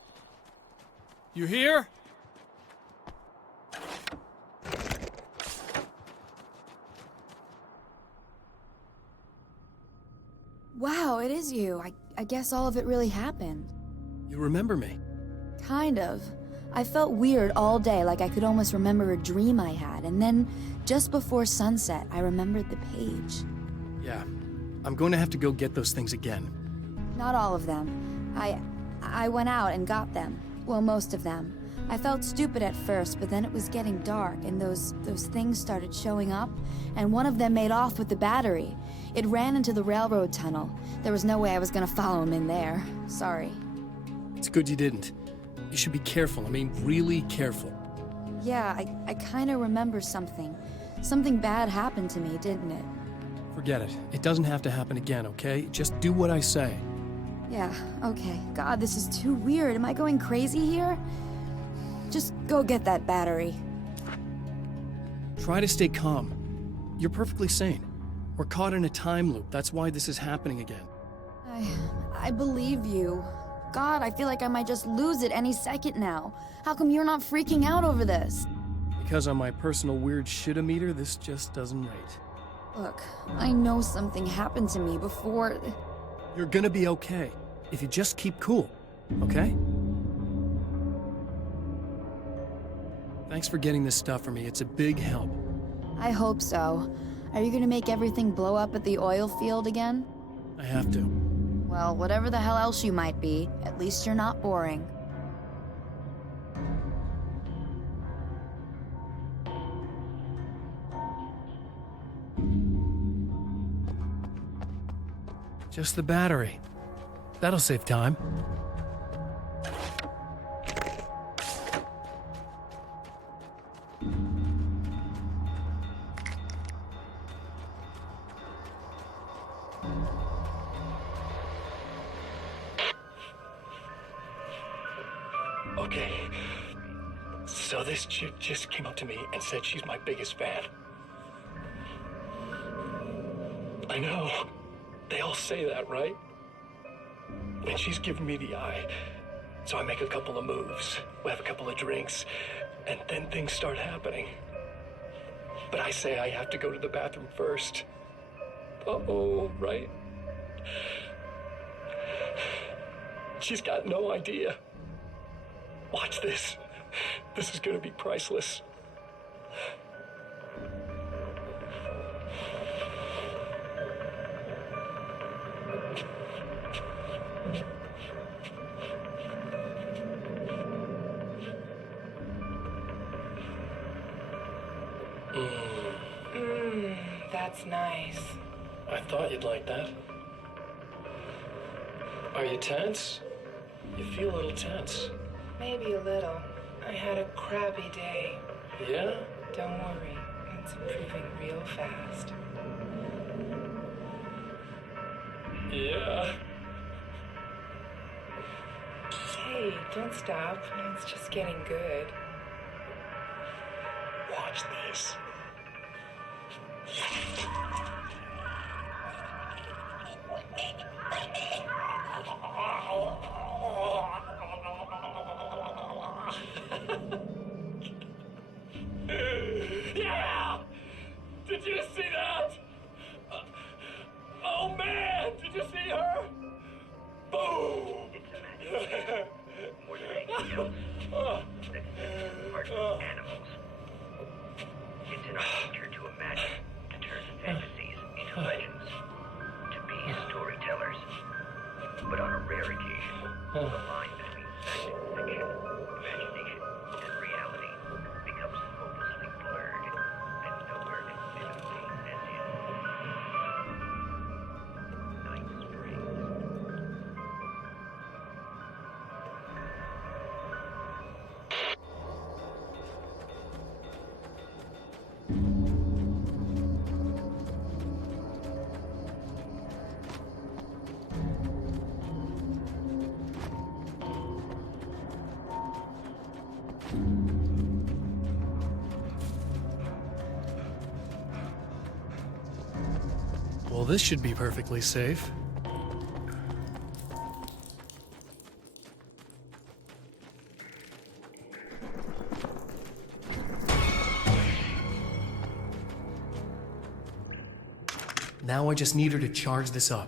You here? Wow, it is you. I guess all of it really happened. You remember me? Kind of. I felt weird all day, like I could almost remember a dream I had, and then, just before sunset, I remembered the page. Yeah. I'm going to have to go get those things again. Not all of them. I went out and got them. Well, most of them. I felt stupid at first, but then it was getting dark, and those things started showing up, and one of them made off with the battery. It ran into the railroad tunnel. There was no way I was gonna follow him in there. Sorry. It's good you didn't. You should be careful. I mean, really careful. Yeah, I kinda remember something. Something bad happened to me, didn't it? Forget it. It doesn't have to happen again, okay? Just do what I say. Yeah, okay. God, this is too weird. Am I going crazy here? Just go get that battery. Try to stay calm. You're perfectly sane. We're caught in a time loop. That's why this is happening again. I believe you. God, I feel like I might just lose it any second now. How come you're not freaking out over this? Because on my personal weird shit-o-meter, this just doesn't rate. Look, I know something happened to me before... You're gonna be okay, if you just keep cool, okay? Thanks for getting this stuff for me. It's a big help. I hope so. Are you gonna make everything blow up at the oil field again? I have to. Well, whatever the hell else you might be, at least you're not boring. Just the battery. That'll save time. Okay. So this chick just came up to me and said she's my biggest fan. I know. They all say that, right? And she's giving me the eye. So I make a couple of moves. We have a couple of drinks. And then things start happening. But I say I have to go to the bathroom first. Uh-oh, right? She's got no idea. Watch this. This is gonna be priceless. That's nice. I thought you'd like that. Are you tense? You feel a little tense. Maybe a little. I had a crappy day. Yeah? Don't worry. It's improving real fast. Yeah. Hey, don't stop. It's just getting good. Watch this. Yeah! Did you see that? Oh man, did you see her? Boom! More than anything else, that are animals. It's in our nature to imagine, to turn fantasies into legends, to be storytellers. But on a rare occasion, the line between fact and fiction, imagination and reality becomes hopelessly blurred, and nowhere convincingly as in Night Springs. Well, this should be perfectly safe. Now I just need her to charge this up.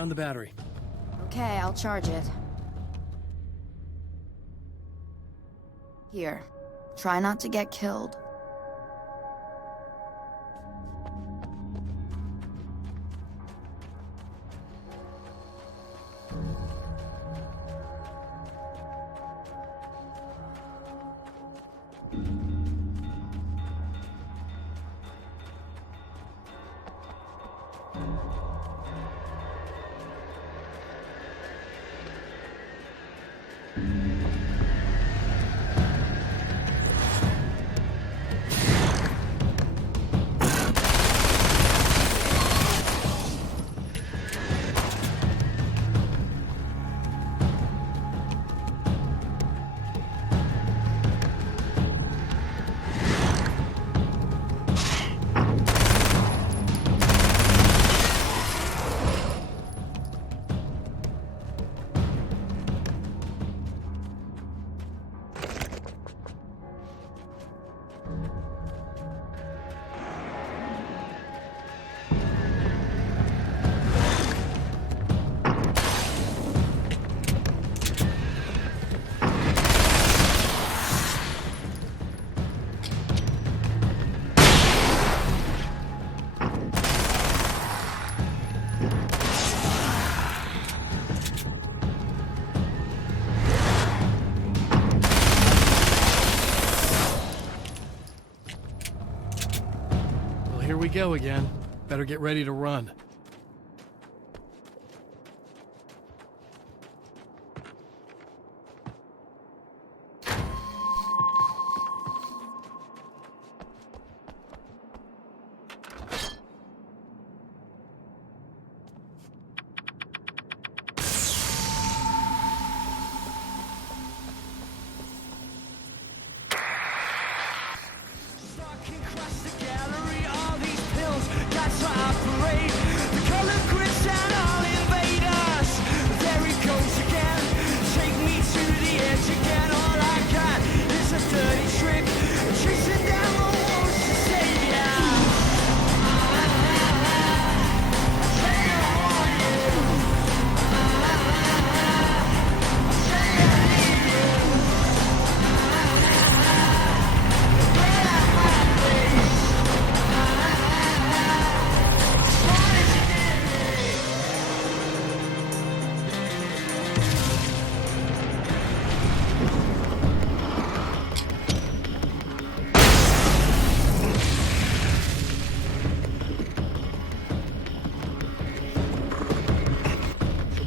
Found the battery. Okay, I'll charge it. Here. Try not to get killed. Here we go again. Better get ready to run.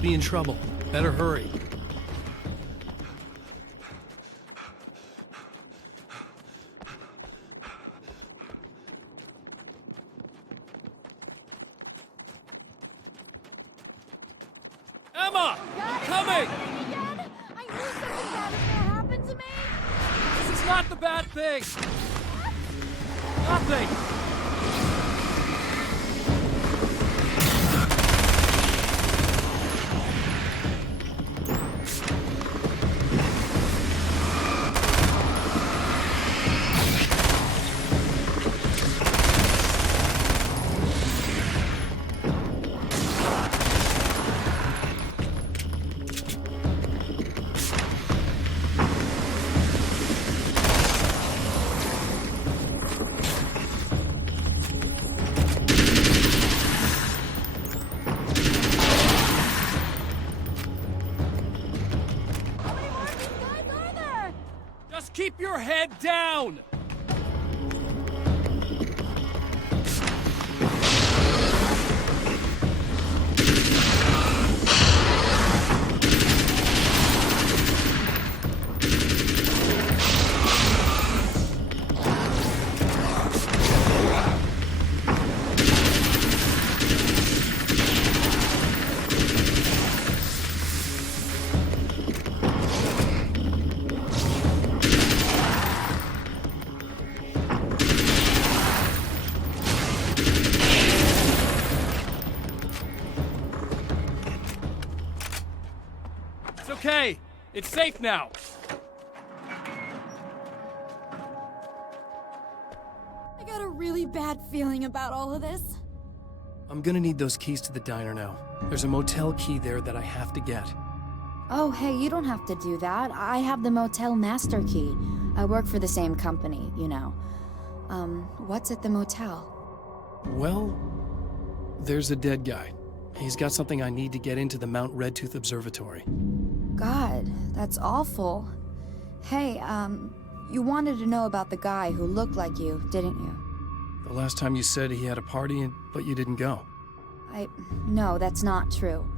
Be in trouble. Better hurry. Emma! I'm coming! Again? I knew something bad was gonna happen to me! This is not the bad thing! Nothing! Keep your head down! Okay, it's safe now. I got a really bad feeling about all of this. I'm gonna need those keys to the diner now. There's a motel key there that I have to get. Oh, hey, you don't have to do that. I have the motel master key. I work for the same company, you know. What's at the motel? Well, there's a dead guy. He's got something I need to get into the Mount Redtooth Observatory. God, that's awful. Hey, you wanted to know about the guy who looked like you, didn't you? The last time you said he had a party, but you didn't go. No, that's not true.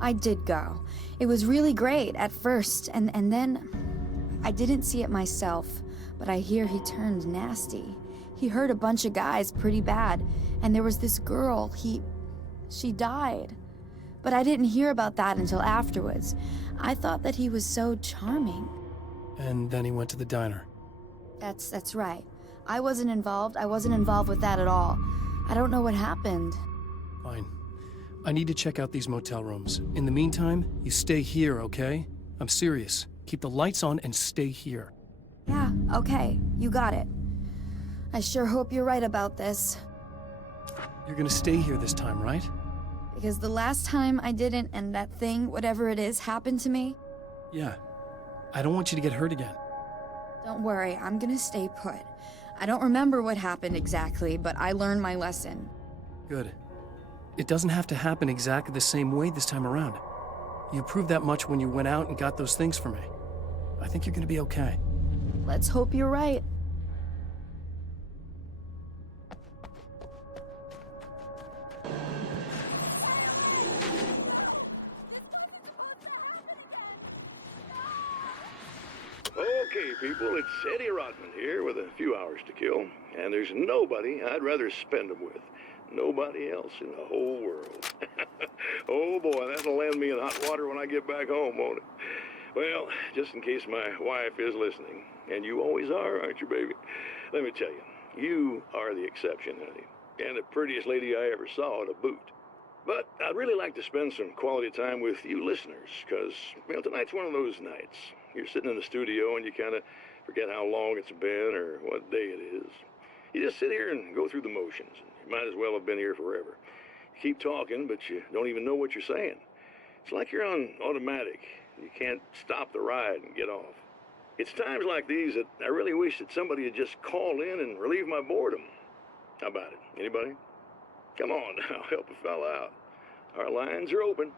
I did go. It was really great at first, and then I didn't see it myself, but I hear he turned nasty. He hurt a bunch of guys pretty bad, and there was this girl, she died. But I didn't hear about that until afterwards. I thought that he was so charming. And then he went to the diner. That's right. I wasn't involved with that at all. I don't know what happened. Fine. I need to check out these motel rooms. In the meantime, you stay here, okay? I'm serious. Keep the lights on and stay here. Yeah, okay. You got it. I sure hope you're right about this. You're gonna stay here this time, right? Because the last time I didn't, and that thing, whatever it is, happened to me. Yeah. I don't want you to get hurt again. Don't worry, I'm gonna stay put. I don't remember what happened exactly, but I learned my lesson. Good. It doesn't have to happen exactly the same way this time around. You proved that much when you went out and got those things for me. I think you're gonna be okay. Let's hope you're right. Okay, people, it's Eddie Rodman here with a few hours to kill, and there's nobody I'd rather spend them with. Nobody else in the whole world. Oh boy, that'll land me in hot water when I get back home, won't it? Well, just in case my wife is listening, and you always are, aren't you, baby? Let me tell you, you are the exception, honey, and the prettiest lady I ever saw to boot. But I'd really like to spend some quality time with you listeners, because, well, tonight's one of those nights. You're sitting in the studio and you kind of forget how long it's been or what day it is. You just sit here and go through the motions. You might as well have been here forever. You keep talking, but you don't even know what you're saying. It's like you're on automatic. You can't stop the ride and get off. It's times like these that I really wish that somebody would just call in and relieve my boredom. How about it? Anybody? Come on now, help a fella out. Our lines are open.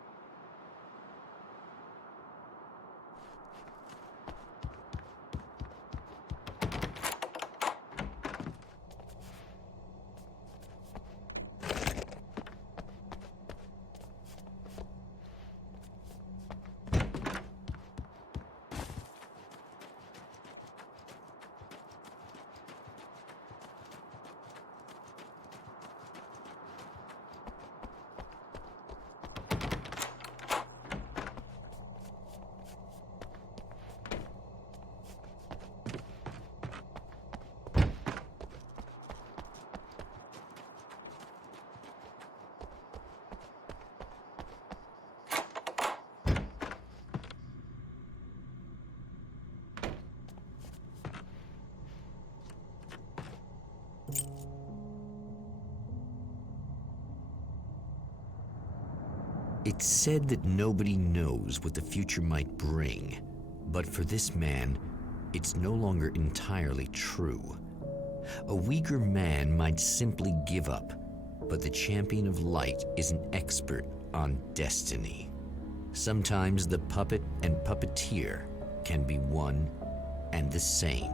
It's said that nobody knows what the future might bring, but for this man, it's no longer entirely true. A weaker man might simply give up, but the champion of light is an expert on destiny. Sometimes the puppet and puppeteer can be one and the same.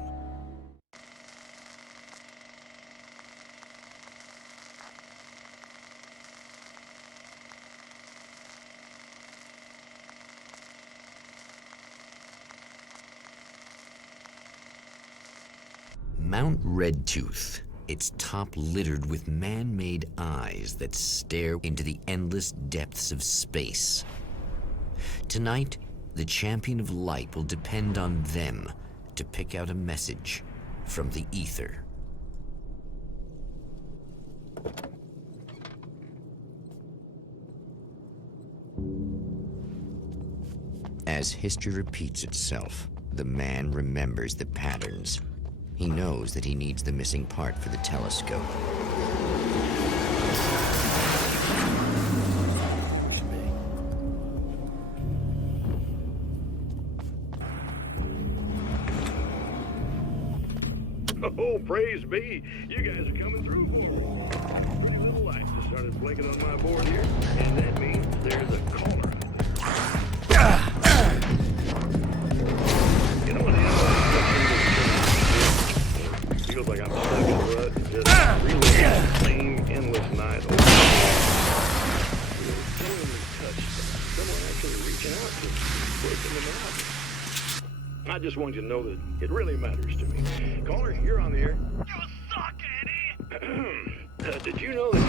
Mount Redtooth, its top littered with man-made eyes that stare into the endless depths of space. Tonight, the champion of light will depend on them to pick out a message from the ether. As history repeats itself, the man remembers the patterns. He knows that he needs the missing part for the telescope. Oh, praise be. You guys are coming through for me. Pretty little light just started blinking on my board here, and that means there's a caller. You know what it feels like I'm stuck in the rut and just reliving the same endless night over. Genuinely touched by someone actually reaching out to me, breaking them out. I just want you to know that it really matters to me. Caller, you're on the air. You suck, Eddie! Did you know that...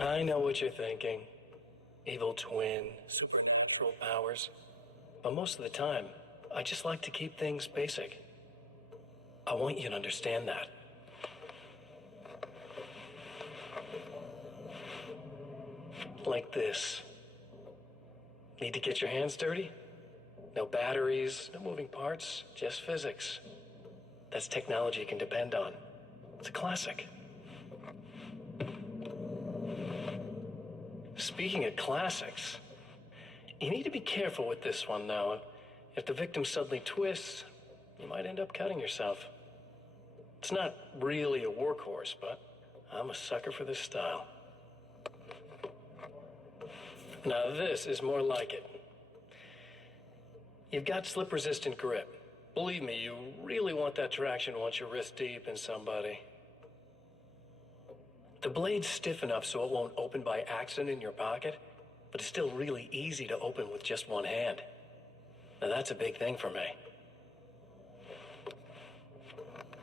I know what you're thinking. Evil twin, supernatural powers. But most of the time, I just like to keep things basic. I want you to understand that. Like this. Need to get your hands dirty? No batteries, no moving parts, just physics. That's technology you can depend on. It's a classic. Speaking of classics, you need to be careful with this one now. If the victim suddenly twists, you might end up cutting yourself. It's not really a workhorse, but I'm a sucker for this style. Now this is more like it. You've got slip-resistant grip. Believe me, you really want that traction once you're wrist deep in somebody. The blade's stiff enough so it won't open by accident in your pocket, but it's still really easy to open with just one hand. Now that's a big thing for me.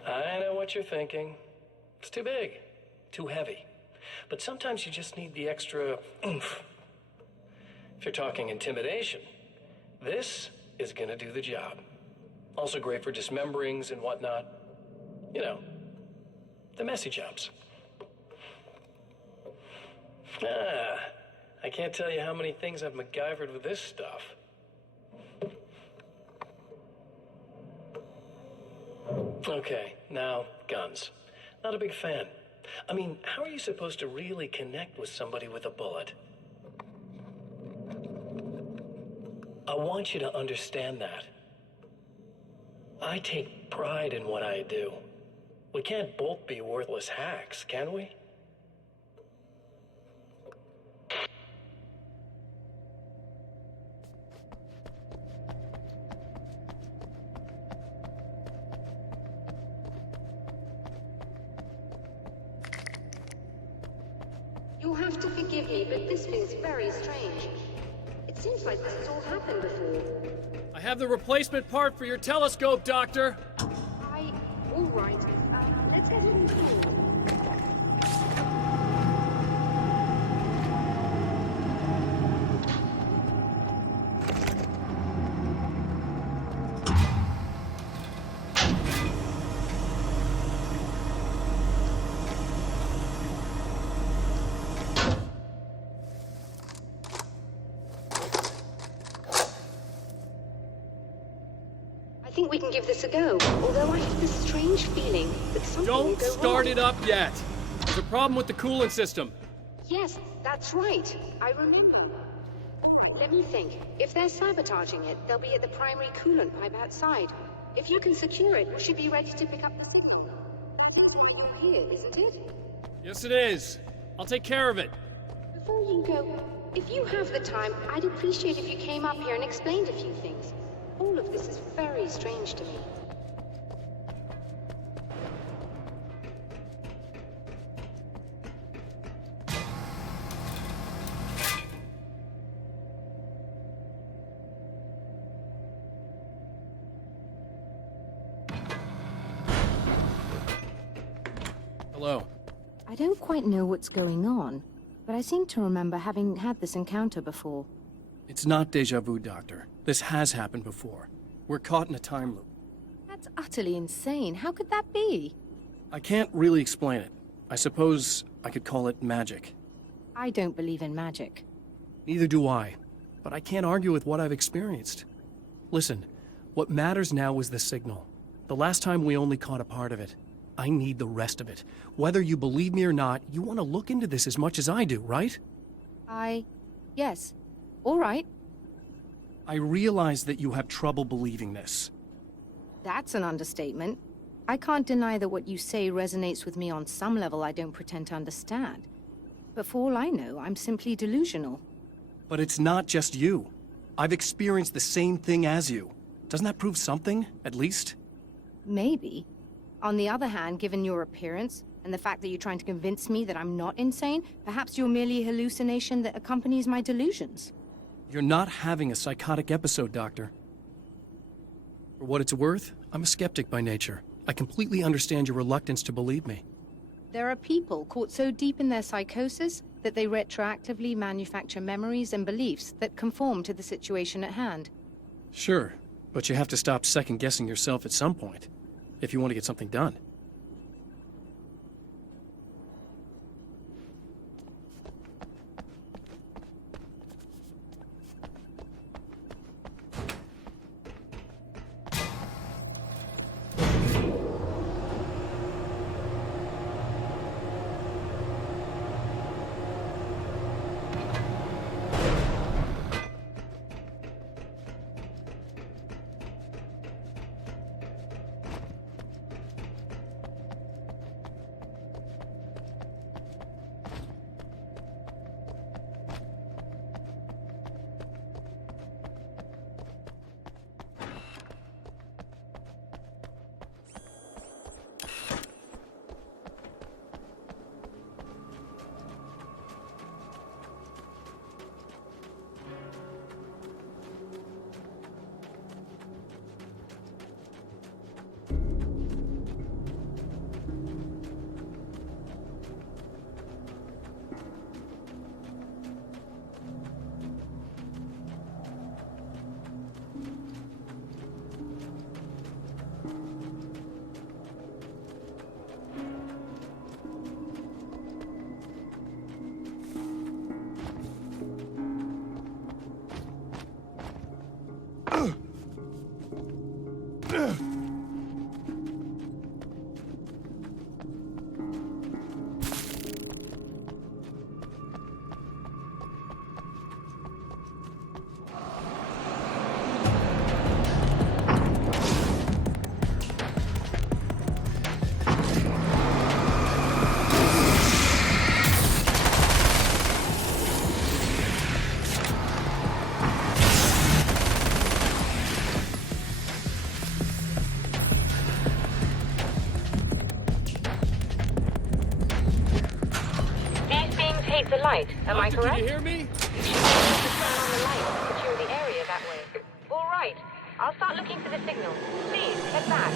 I know what you're thinking. It's too big, too heavy. But sometimes you just need the extra oomph. If you're talking intimidation, this is gonna do the job. Also great for dismemberings and whatnot. You know, the messy jobs. I can't tell you how many things I've MacGyvered with this stuff. Okay, now, guns. Not a big fan. I mean, how are you supposed to really connect with somebody with a bullet? I want you to understand that. I take pride in what I do. We can't both be worthless hacks, can we? You'll have to forgive me, but this feels very strange. It seems like this has all happened before. I have the replacement part for your telescope, Doctor. All right. Let's get it installed. I think we can give this a go, although I have this strange feeling that something will Don't go start wrong. it up yet. There's a problem with the coolant system. Yes, that's right. I remember. All right, let me think. If they're sabotaging it, they'll be at the primary coolant pipe outside. If you can secure it, we should be ready to pick up the signal. That's from here, isn't it? Yes, it is. I'll take care of it. Before you go, if you have the time, I'd appreciate if you came up here and explained a few things. All of this is very strange to me. Hello. I don't quite know what's going on, but I seem to remember having had this encounter before. It's not déjà vu, Doctor. This has happened before. We're caught in a time loop. That's utterly insane. How could that be? I can't really explain it. I suppose I could call it magic. I don't believe in magic. Neither do I, but I can't argue with what I've experienced. Listen, what matters now is the signal. The last time we only caught a part of it. I need the rest of it. Whether you believe me or not, you want to look into this as much as I do, right? Yes. All right. I realize that you have trouble believing this. That's an understatement. I can't deny that what you say resonates with me on some level I don't pretend to understand. But for all I know, I'm simply delusional. But it's not just you. I've experienced the same thing as you. Doesn't that prove something, at least? Maybe. On the other hand, given your appearance, and the fact that you're trying to convince me that I'm not insane, perhaps you're merely a hallucination that accompanies my delusions. You're not having a psychotic episode, Doctor. For what it's worth, I'm a skeptic by nature. I completely understand your reluctance to believe me. There are people caught so deep in their psychosis that they retroactively manufacture memories and beliefs that conform to the situation at hand. Sure, but you have to stop second-guessing yourself at some point, if you want to get something done. light, am I correct? Can you hear me? You should be able to turn on the light and secure the area that way. All right. I'll start looking for the signal. Please, head back.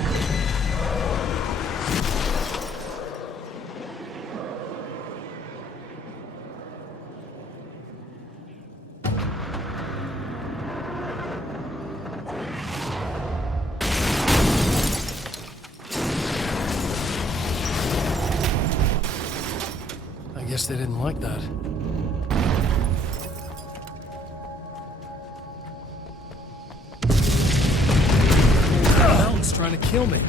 I guess they didn't like that. The mountain's trying to kill me.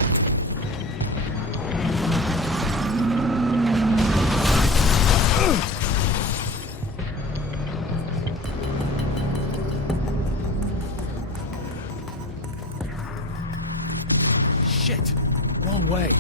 Shit! Wrong way.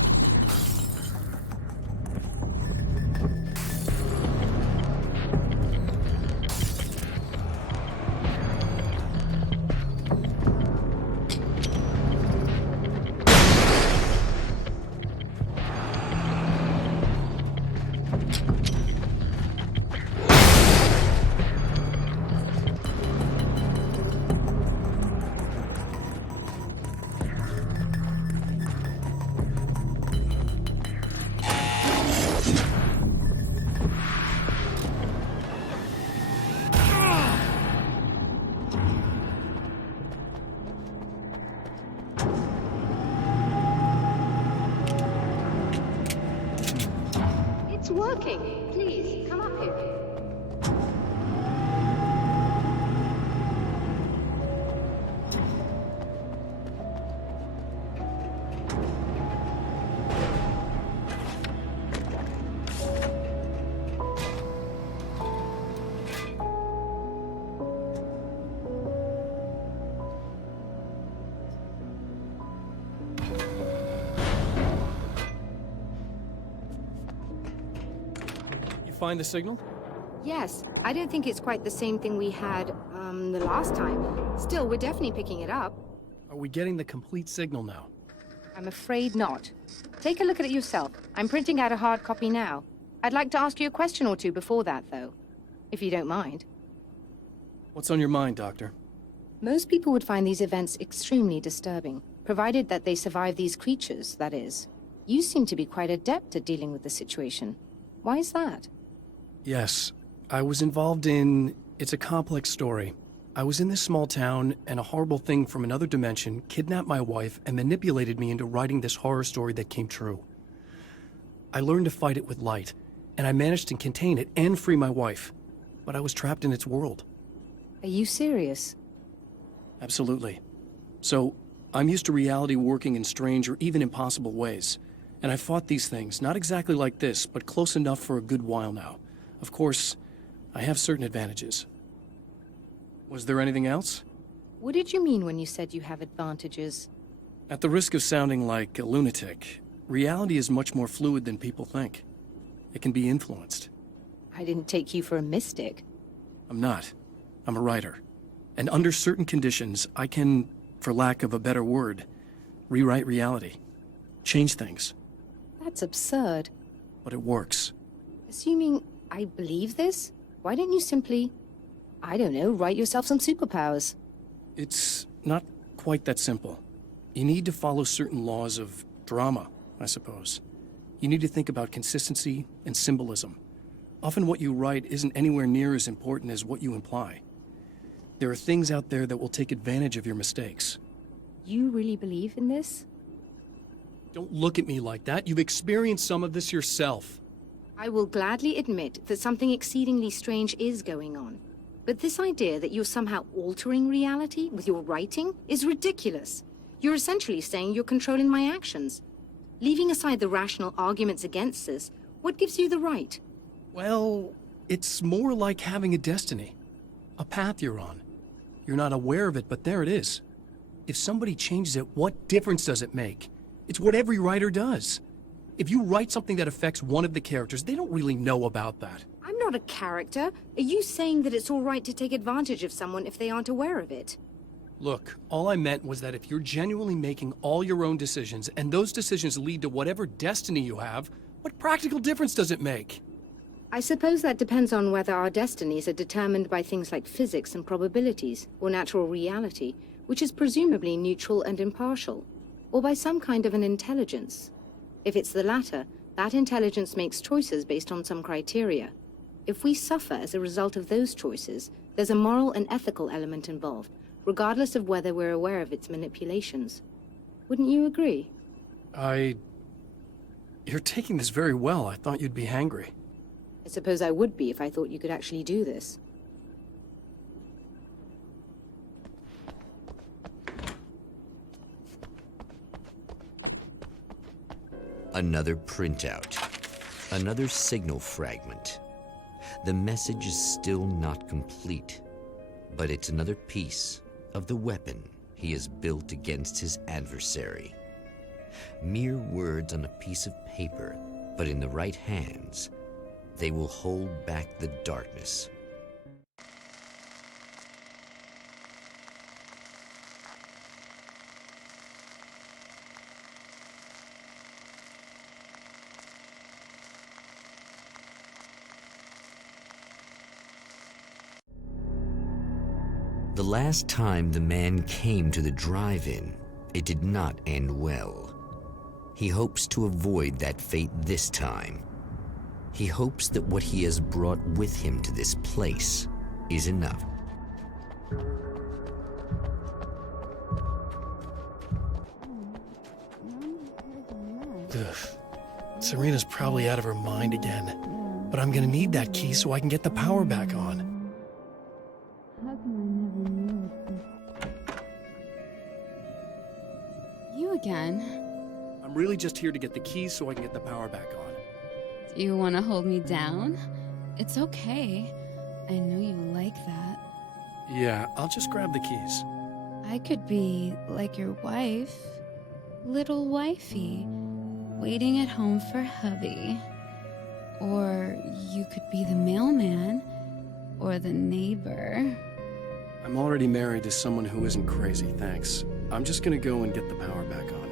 It's working. Please, come up here. Find the signal? Yes, I don't think it's quite the same thing we had, the last time. Still, we're definitely picking it up. Are we getting the complete signal now? I'm afraid not. Take a look at it yourself. I'm printing out a hard copy now. I'd like to ask you a question or two before that, though, if you don't mind. What's on your mind, Doctor? Most people would find these events extremely disturbing, provided that they survive these creatures, that is. You seem to be quite adept at dealing with the situation. Why is that? Yes, I was involved in... It's a complex story. I was in this small town, and a horrible thing from another dimension kidnapped my wife and manipulated me into writing this horror story that came true. I learned to fight it with light, and I managed to contain it and free my wife. But I was trapped in its world. Are you serious? Absolutely. So, I'm used to reality working in strange or even impossible ways. And I fought these things, not exactly like this, but close enough for a good while now. Of course, I have certain advantages. Was there anything else? What did you mean when you said you have advantages? At the risk of sounding like a lunatic, reality is much more fluid than people think. It can be influenced. I didn't take you for a mystic. I'm not. I'm a writer. And under certain conditions, I can, for lack of a better word, rewrite reality. Change things. That's absurd. But it works. Assuming I believe this, why don't you simply, I don't know, write yourself some superpowers? It's not quite that simple. You need to follow certain laws of drama, I suppose. You need to think about consistency and symbolism. Often what you write isn't anywhere near as important as what you imply. There are things out there that will take advantage of your mistakes. You really believe in this? Don't look at me like that. You've experienced some of this yourself. I will gladly admit that something exceedingly strange is going on. But this idea that you're somehow altering reality with your writing is ridiculous. You're essentially saying you're controlling my actions. Leaving aside the rational arguments against this, what gives you the right? Well, it's more like having a destiny. A path you're on. You're not aware of it, but there it is. If somebody changes it, what difference does it make? It's what every writer does. If you write something that affects one of the characters, they don't really know about that. I'm not a character. Are you saying that it's all right to take advantage of someone if they aren't aware of it? Look, all I meant was that if you're genuinely making all your own decisions, and those decisions lead to whatever destiny you have, what practical difference does it make? I suppose that depends on whether our destinies are determined by things like physics and probabilities, or natural reality, which is presumably neutral and impartial, or by some kind of an intelligence. If it's the latter, that intelligence makes choices based on some criteria. If we suffer as a result of those choices, there's a moral and ethical element involved, regardless of whether we're aware of its manipulations. Wouldn't you agree? You're taking this very well. I thought you'd be hangry. I suppose I would be if I thought you could actually do this. Another printout. Another signal fragment. The message is still not complete, but it's another piece of the weapon he has built against his adversary. Mere words on a piece of paper, but in the right hands, they will hold back the darkness. The last time the man came to the drive-in, it did not end well. He hopes to avoid that fate this time. He hopes that what he has brought with him to this place is enough. Ugh. Serena's probably out of her mind again. But I'm gonna need that key so I can get the power back on. How come I never knew it? You again? I'm really just here to get the keys so I can get the power back on. Do you want to hold me down? It's okay. I know you like that. Yeah, I'll just grab the keys. I could be like your wife, little wifey, waiting at home for hubby. Or you could be the mailman, or the neighbor. I'm already married to someone who isn't crazy, thanks. I'm just gonna go and get the power back on.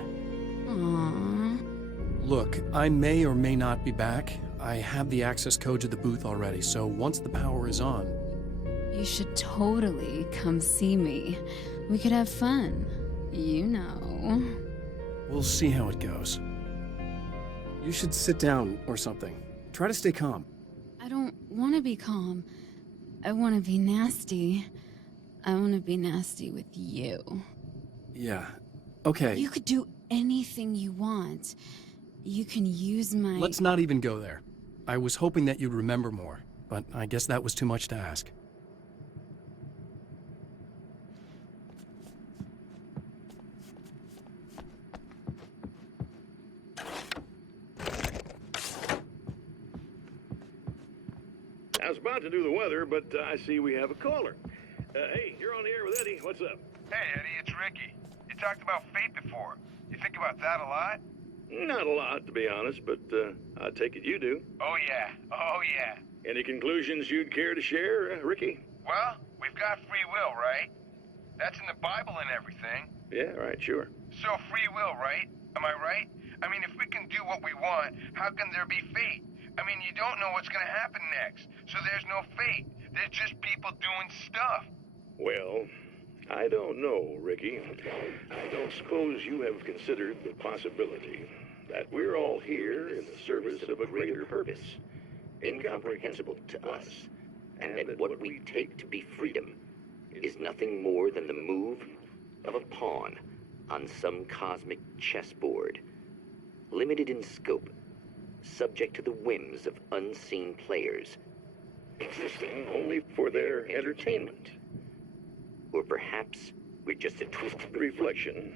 Aww. Look, I may or may not be back. I have the access code to the booth already, so once the power is on... You should totally come see me. We could have fun. You know. We'll see how it goes. You should sit down or something. Try to stay calm. I don't want to be calm. I want to be nasty. I want to be nasty with you. Yeah, okay. You could do anything you want. You can use my... Let's not even go there. I was hoping that you'd remember more, but I guess that was too much to ask. I was about to do the weather, but I see we have a caller. Hey, you're on the air with Eddie. What's up? Hey, Eddie, it's Ricky. You talked about fate before. You think about that a lot? Not a lot, to be honest, but I take it you do. Oh, yeah. Oh, yeah. Any conclusions you'd care to share, Ricky? Well, we've got free will, right? That's in the Bible and everything. Yeah, right, sure. So free will, right? Am I right? I mean, if we can do what we want, how can there be fate? I mean, you don't know what's going to happen next, so there's no fate. There's just people doing stuff. Well, I don't know, Ricky. I don't suppose you have considered the possibility that we're all here in the service of a greater purpose, incomprehensible to us, And that what we take to be freedom is nothing more than the move of a pawn on some cosmic chessboard, limited in scope, subject to the whims of unseen players, existing only for their entertainment. or perhaps we're just a twisted reflection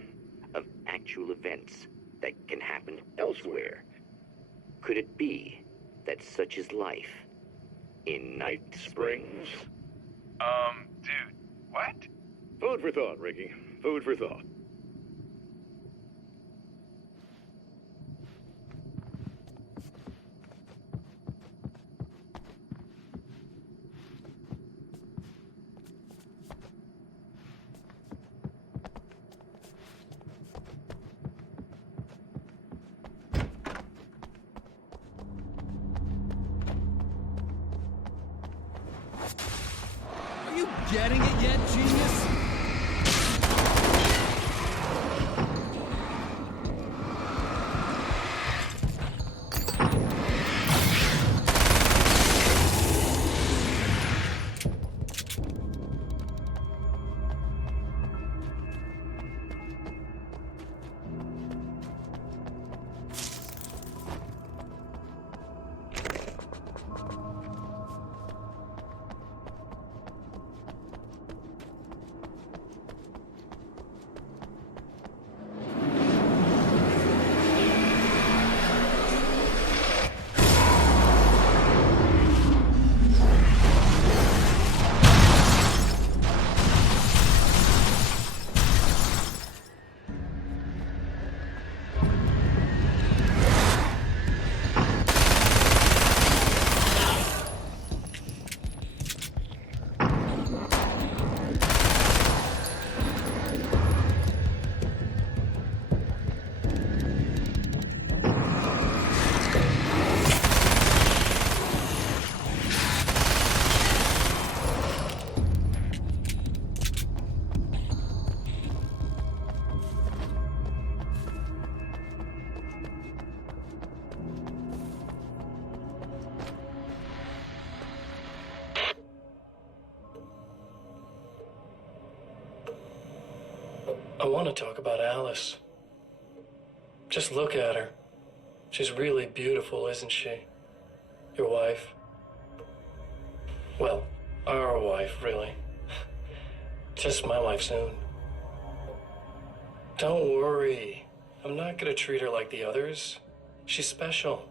of actual events that can happen elsewhere. Could it be that such is life in Night Springs? Dude, what? Food for thought, Ricky. Food for thought. getting it yet, genius? I want to talk about Alice. Just look at her. She's really beautiful, isn't she? Your wife. Well, our wife, really. Just my wife soon. Don't worry. I'm not gonna treat her like the others. She's special.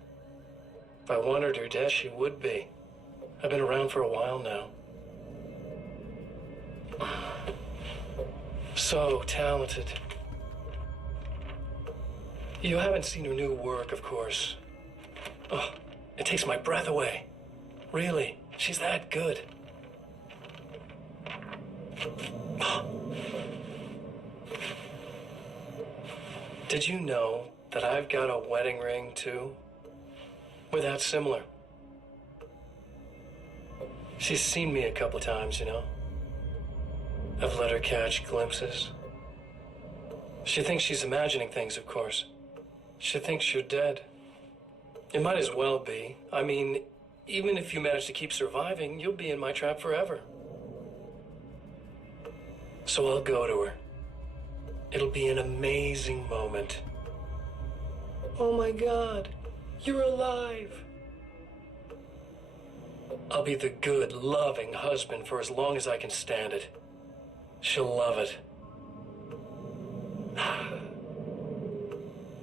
If I wanted her dead, she would be. I've been around for a while now. So talented. You haven't seen her new work, of course. Oh, it takes my breath away. Really, she's that good. Did you know that I've got a wedding ring, too? We're that similar. She's seen me a couple of times, you know. I've let her catch glimpses. She thinks she's imagining things, of course. She thinks you're dead. It might as well be. I mean, even if you manage to keep surviving, you'll be in my trap forever. So I'll go to her. It'll be an amazing moment. Oh my God, you're alive. I'll be the good, loving husband for as long as I can stand it. She'll love it.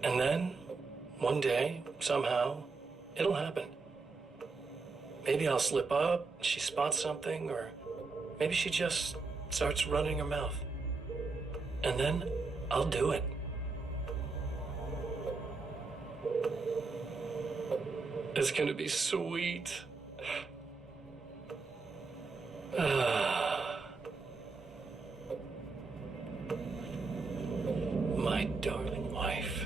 And then, one day, somehow, it'll happen. Maybe I'll slip up, she spots something, or maybe she just starts running her mouth. And then, I'll do it. It's gonna be sweet. My darling wife.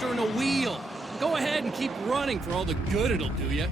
In a wheel. Go ahead and keep running for all the good it'll do you.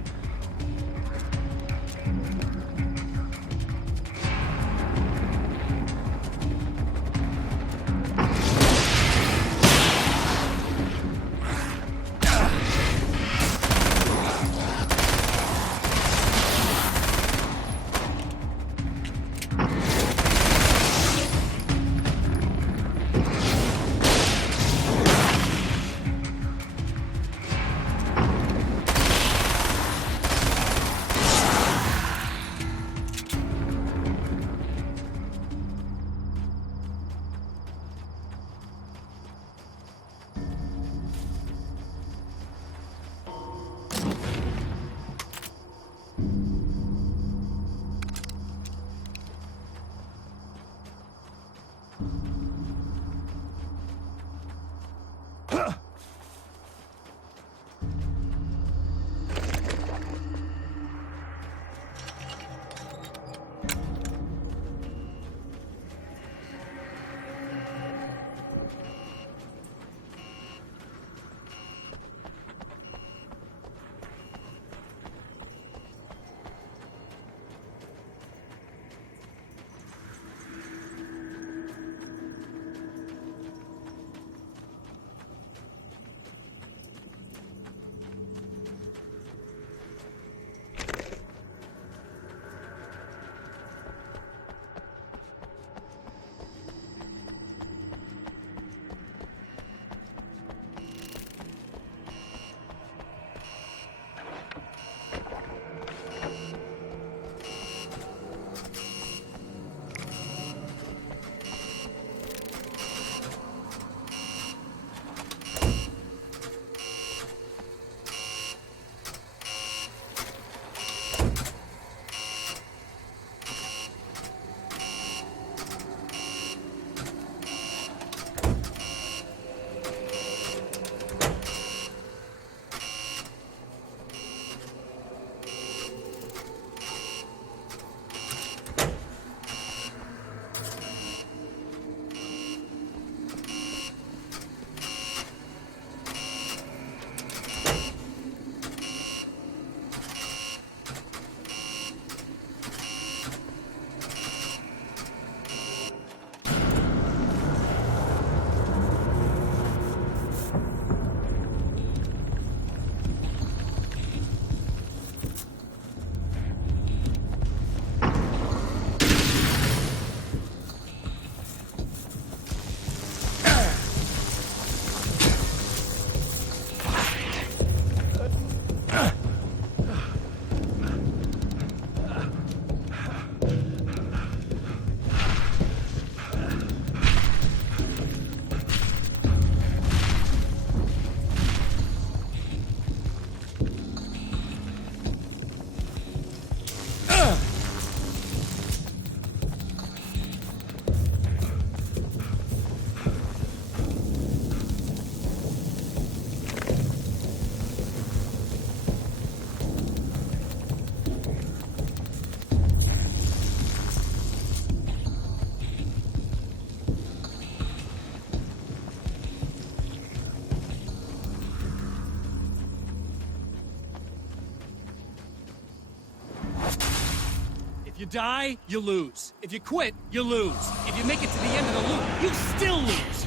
die, you lose. If you quit, you lose. If you make it to the end of the loop, you still lose.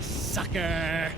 Sucker.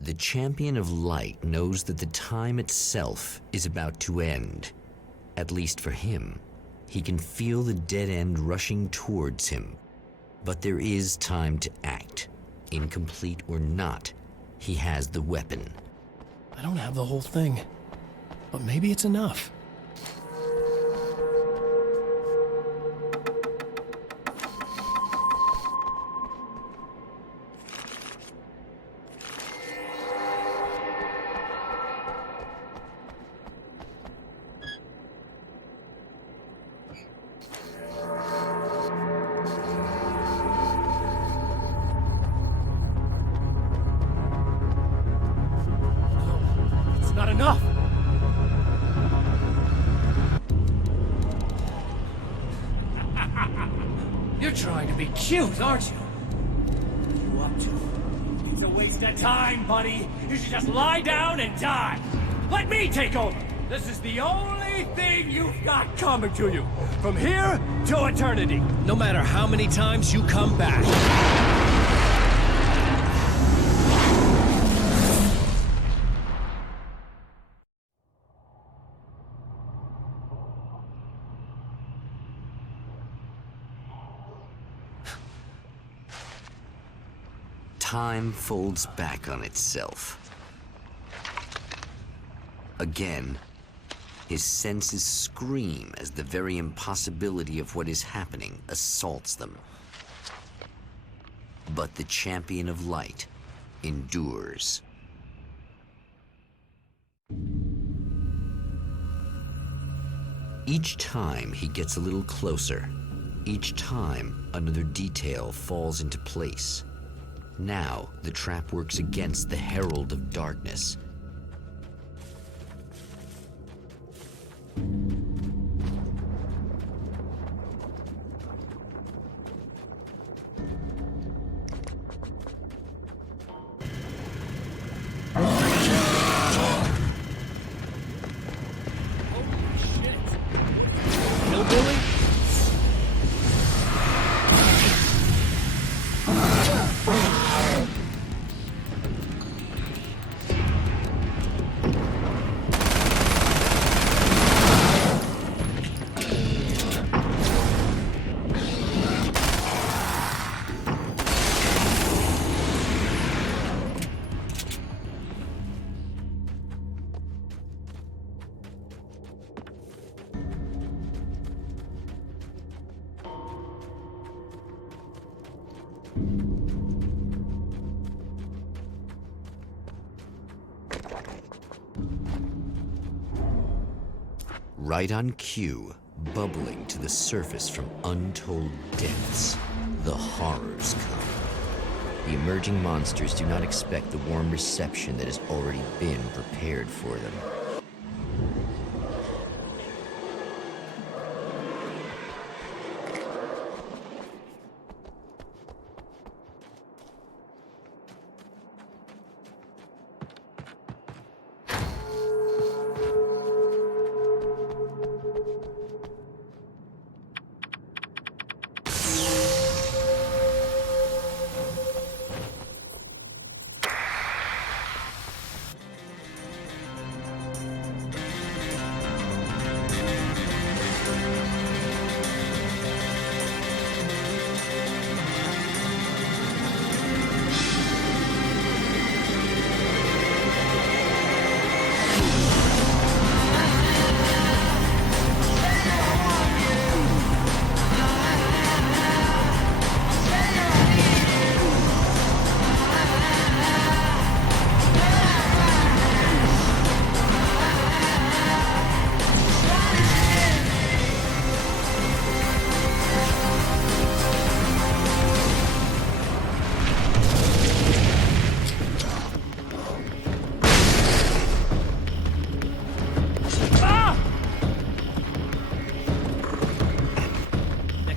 The champion of light knows that the time itself is about to end. At least for him. He can feel the dead end rushing towards him. But there is time to act. Incomplete or not, he has the weapon. I don't have the whole thing, but maybe it's enough. Not enough! You're trying to be cute, aren't you? What are you up to? It's a waste of time, buddy. You should just lie down and die. Let me take over. This is the only thing you've got coming to you. From here to eternity. No matter how many times you come back. Time folds back on itself. Again, his senses scream as the very impossibility of what is happening assaults them. But the champion of light endures. Each time he gets a little closer. Each time another detail falls into place. Now, the trap works against the herald of darkness. Right on cue, bubbling to the surface from untold depths, the horrors come. The emerging monsters do not expect the warm reception that has already been prepared for them.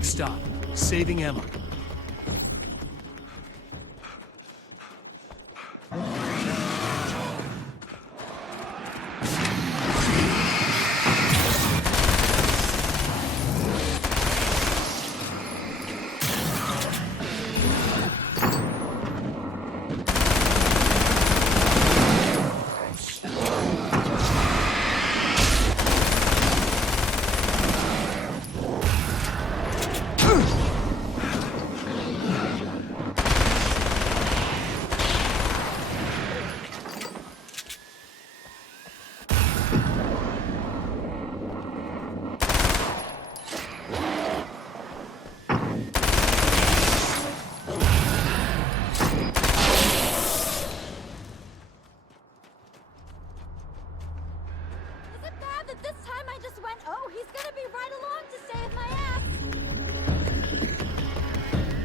Stop. Saving Emma.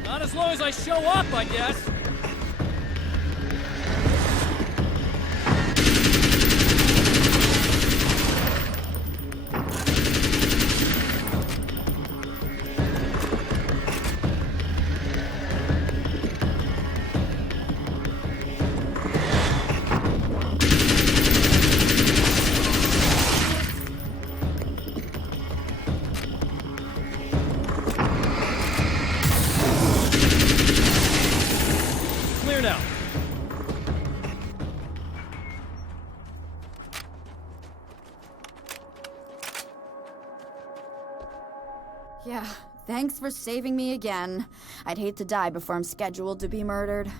Not as long as I show up, I guess. Now. Yeah, thanks for saving me again. I'd hate to die before I'm scheduled to be murdered.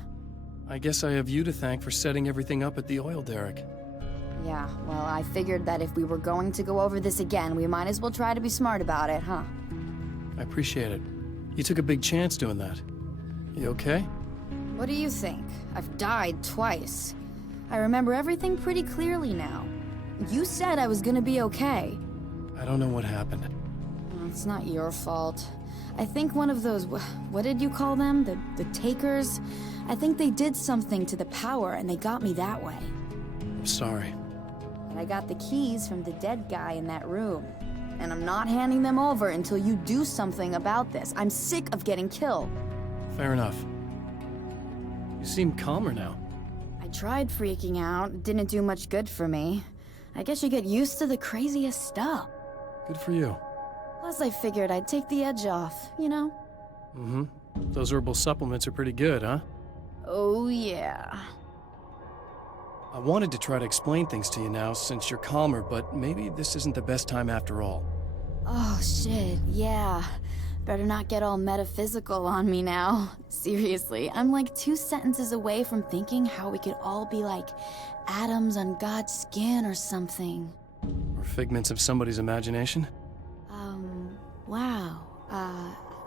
I guess I have you to thank for setting everything up at the oil derrick. Yeah, well, I figured that if we were going to go over this again, we might as well try to be smart about it, huh? I appreciate it. You took a big chance doing that. You okay? What do you think? I've died twice. I remember everything pretty clearly now. You said I was gonna be okay. I don't know what happened. It's not your fault. I think one of those, what did you call them? The takers? I think they did something to the power and they got me that way. I'm sorry. But I got the keys from the dead guy in that room. And I'm not handing them over until you do something about this. I'm sick of getting killed. Fair enough. You seem calmer now. I tried freaking out. It didn't do much good for me. I guess you get used to the craziest stuff. Good for you. Plus, I figured I'd take the edge off, you know? Mm-hmm. Those herbal supplements are pretty good, huh? Oh, yeah. I wanted to try to explain things to you now since you're calmer, but maybe this isn't the best time after all. Oh, shit, yeah. Better not get all metaphysical on me now. Seriously, I'm like 2 sentences away from thinking how we could all be like atoms on God's skin or something. Or figments of somebody's imagination? Wow.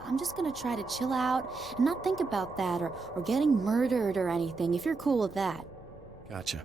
I'm just gonna try to chill out and not think about that or getting murdered or anything, if you're cool with that. Gotcha.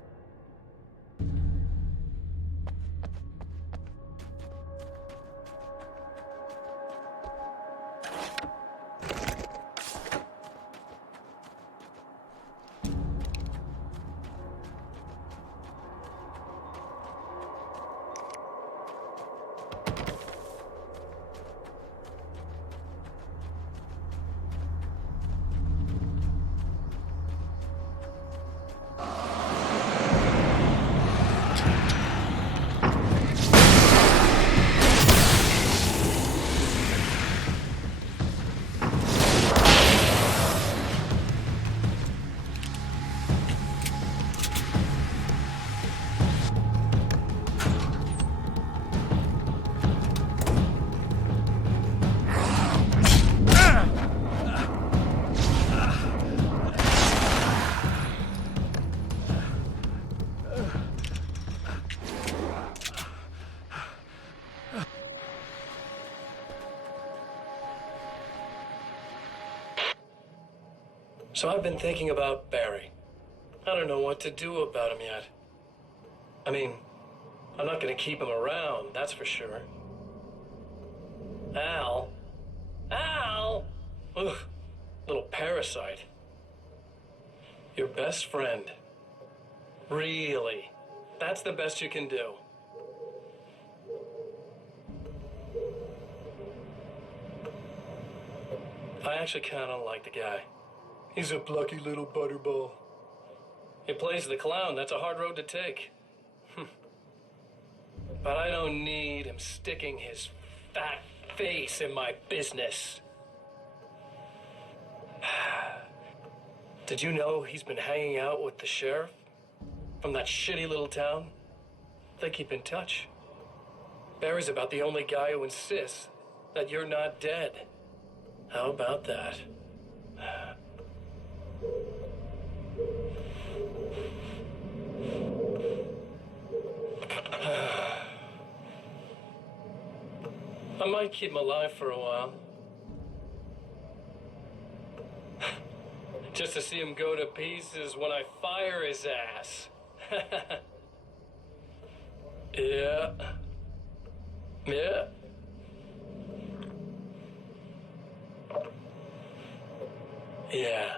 So I've been thinking about Barry. I don't know what to do about him yet. I mean, I'm not gonna keep him around, that's for sure. Al? Ugh, little parasite. Your best friend. Really? That's the best you can do. I actually kind of like the guy. He's a plucky little butterball. He plays the clown. That's a hard road to take. But I don't need him sticking his fat face in my business. Did you know he's been hanging out with the sheriff from that shitty little town? They keep in touch. Barry's about the only guy who insists that you're not dead. How about that? I might keep him alive for a while. Just to see him go to pieces when I fire his ass. Yeah. Yeah. Yeah.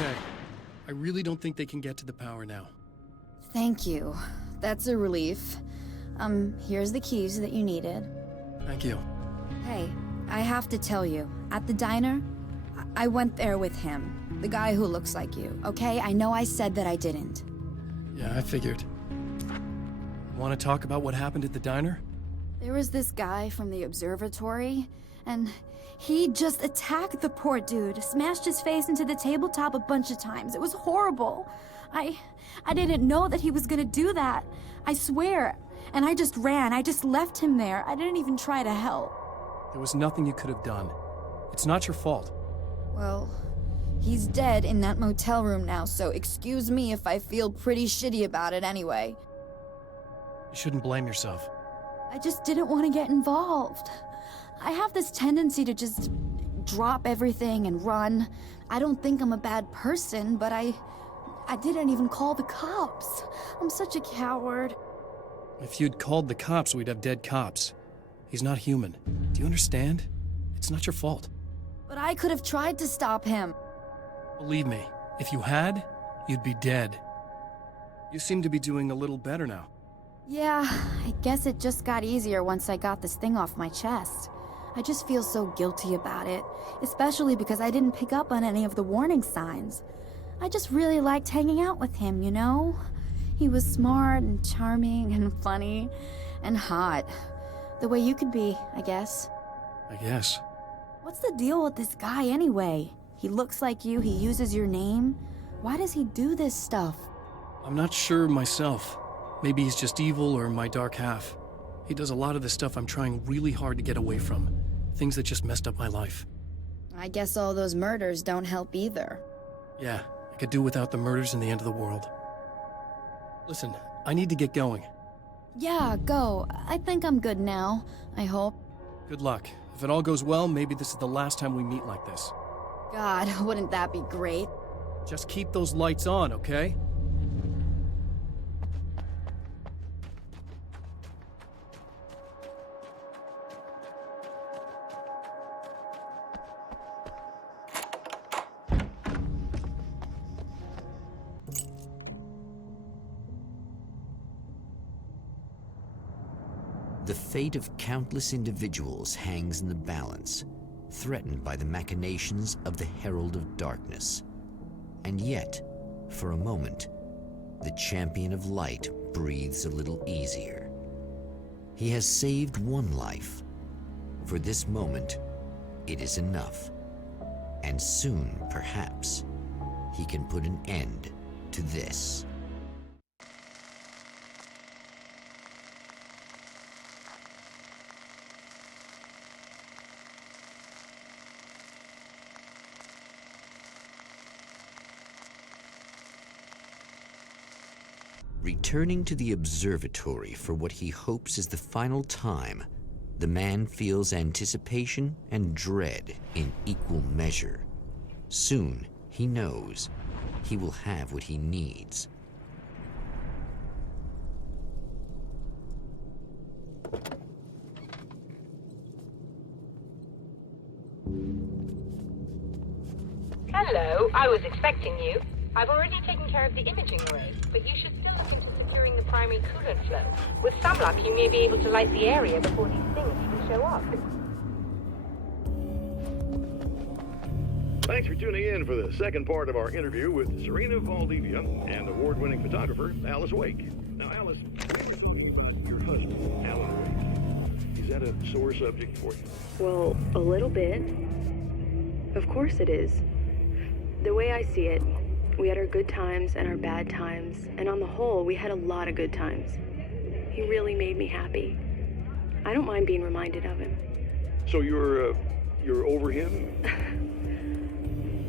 Okay. I really don't think they can get to the power now. Thank you. That's a relief. Here's the keys that you needed. Thank you. Hey, I have to tell you, at the diner, I went there with him. The guy who looks like you, okay? I know I said that I didn't. Yeah, I figured. Want to talk about what happened at the diner? There was this guy from the observatory, and he just attacked the poor dude, smashed his face into the tabletop a bunch of times. It was horrible. I didn't know that he was gonna do that. I swear. And I just ran. I just left him there. I didn't even try to help. There was nothing you could have done. It's not your fault. Well, he's dead in that motel room now, so excuse me if I feel pretty shitty about it anyway. You shouldn't blame yourself. I just didn't want to get involved. I have this tendency to just drop everything and run. I don't think I'm a bad person, but I didn't even call the cops. I'm such a coward. If you'd called the cops, we'd have dead cops. He's not human. Do you understand? It's not your fault. But I could have tried to stop him. Believe me, if you had, you'd be dead. You seem to be doing a little better now. Yeah, I guess it just got easier once I got this thing off my chest. I just feel so guilty about it, especially because I didn't pick up on any of the warning signs. I just really liked hanging out with him, you know? He was smart and charming and funny and hot. The way you could be, I guess. I guess. What's the deal with this guy anyway? He looks like you, he uses your name. Why does he do this stuff? I'm not sure myself. Maybe he's just evil or my dark half. He does a lot of the stuff I'm trying really hard to get away from. Things that just messed up my life. I guess all those murders don't help either. Yeah, I could do without the murders and the end of the world. Listen, I need to get going. Yeah, go. I think I'm good now. I hope. Good luck. If it all goes well, maybe this is the last time we meet like this. God, wouldn't that be great? Just keep those lights on, okay? The fate of countless individuals hangs in the balance, threatened by the machinations of the Herald of Darkness. And yet, for a moment, the champion of light breathes a little easier. He has saved one life. For this moment, it is enough. And soon, perhaps, he can put an end to this. Returning to the observatory for what he hopes is the final time, the man feels anticipation and dread in equal measure. Soon, he knows, he will have what he needs. Hello, I was expecting you. I've already taken care of the imaging array, but you should still look into securing the primary coolant flow. With some luck, you may be able to light the area before these things even show up. Thanks for tuning in for the second part of our interview with Serena Valdivia and award-winning photographer Alice Wake. Now, Alice, we were talking about your husband, Alan Wake. Is that a sore subject for you? Well, a little bit. Of course it is. The way I see it, we had our good times and our bad times, and on the whole, we had a lot of good times. He really made me happy. I don't mind being reminded of him. So you're over him?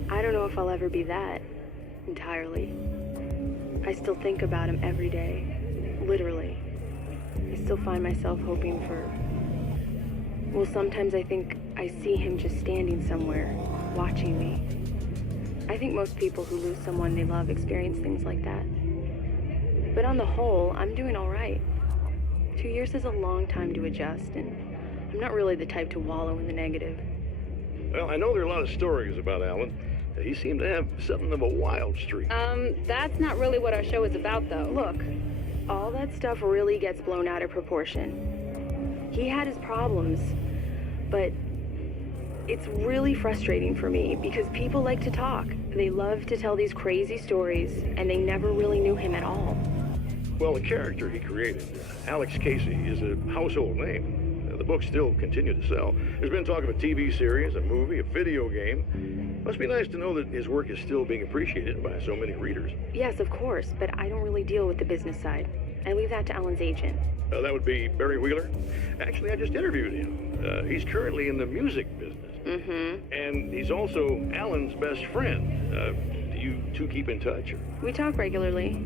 I don't know if I'll ever be that, entirely. I still think about him every day, literally. I still find myself hoping for... Well, sometimes I think I see him just standing somewhere, watching me. I think most people who lose someone they love experience things like that. But on the whole, I'm doing all right. 2 years is a long time to adjust, and I'm not really the type to wallow in the negative. Well, I know there are a lot of stories about Alan. He seemed to have something of a wild streak. That's not really what our show is about, though. Look, all that stuff really gets blown out of proportion. He had his problems, but it's really frustrating for me because people like to talk. They love to tell these crazy stories, and they never really knew him at all. Well, the character he created, Alex Casey, is a household name. The books still continue to sell. There's been talk of a TV series, a movie, a video game. Must be nice to know that his work is still being appreciated by so many readers. Yes, of course, but I don't really deal with the business side. I leave that to Alan's agent. That would be Barry Wheeler. Actually, I just interviewed him. He's currently in the music business. Mm-hmm. And he's also Alan's best friend. Do you two keep in touch? We talk regularly.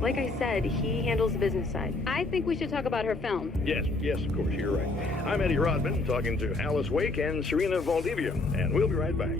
Like I said, he handles the business side. I think we should talk about her film. Yes, of course, you're right. I'm Eddie Rodman, talking to Alice Wake and Serena Valdivia, and we'll be right back.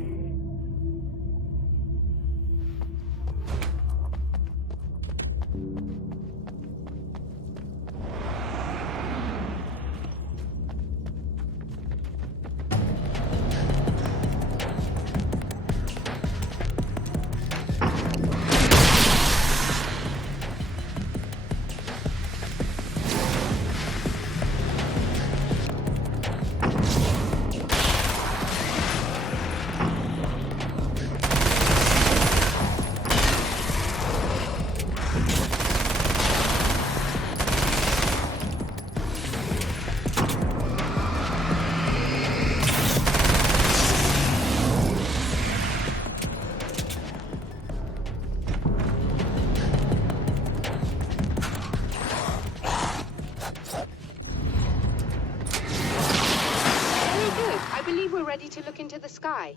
ready to look into the sky?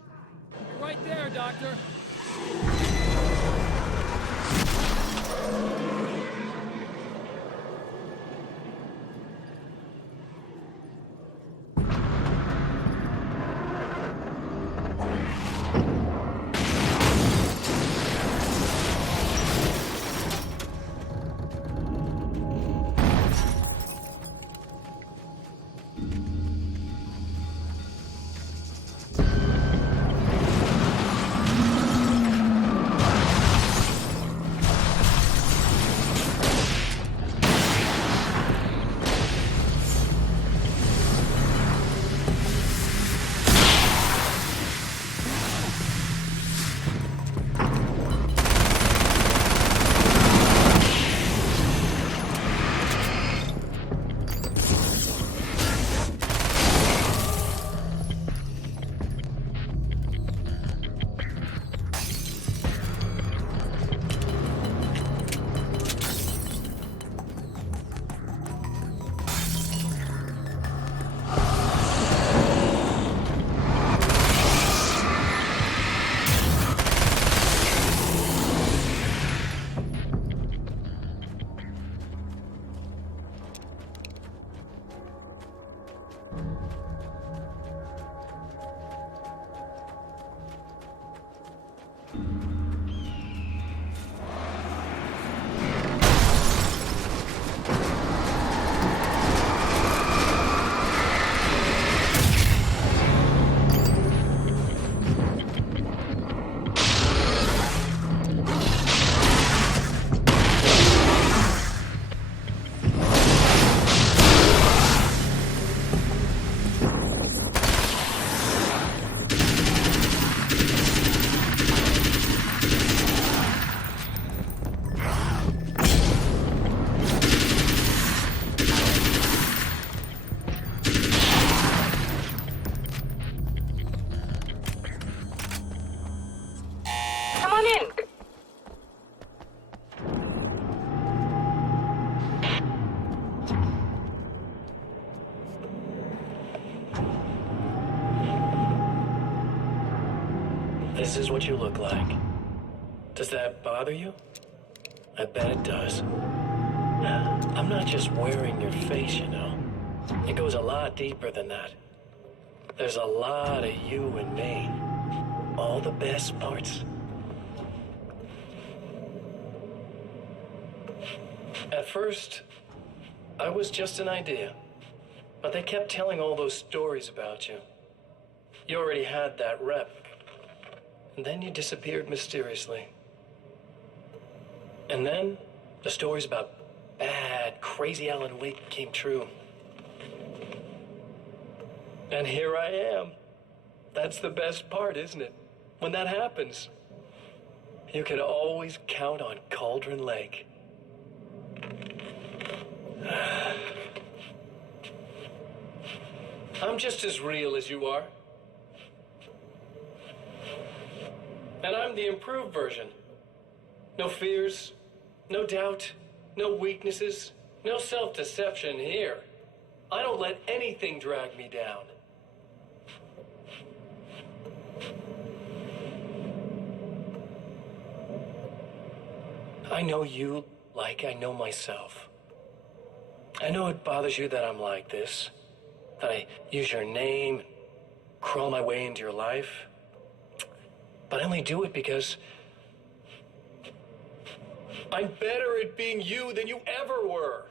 Right there, Doctor. This is what you look like. Does that bother you? I bet it does. I'm not just wearing your face, you know. It goes a lot deeper than that. There's a lot of you and me. All the best parts. At first, I was just an idea. But they kept telling all those stories about you. You already had that rep. And then you disappeared mysteriously. And then the stories about bad, crazy Alan Wake came true. And here I am. That's the best part, isn't it? When that happens, you can always count on Cauldron Lake. I'm just as real as you are. And I'm the improved version. No fears, no doubt, no weaknesses, no self-deception here. I don't let anything drag me down. I know you like I know myself. I know it bothers you that I'm like this, that I use your name, crawl my way into your life. But I only do it because I'm better at being you than you ever were.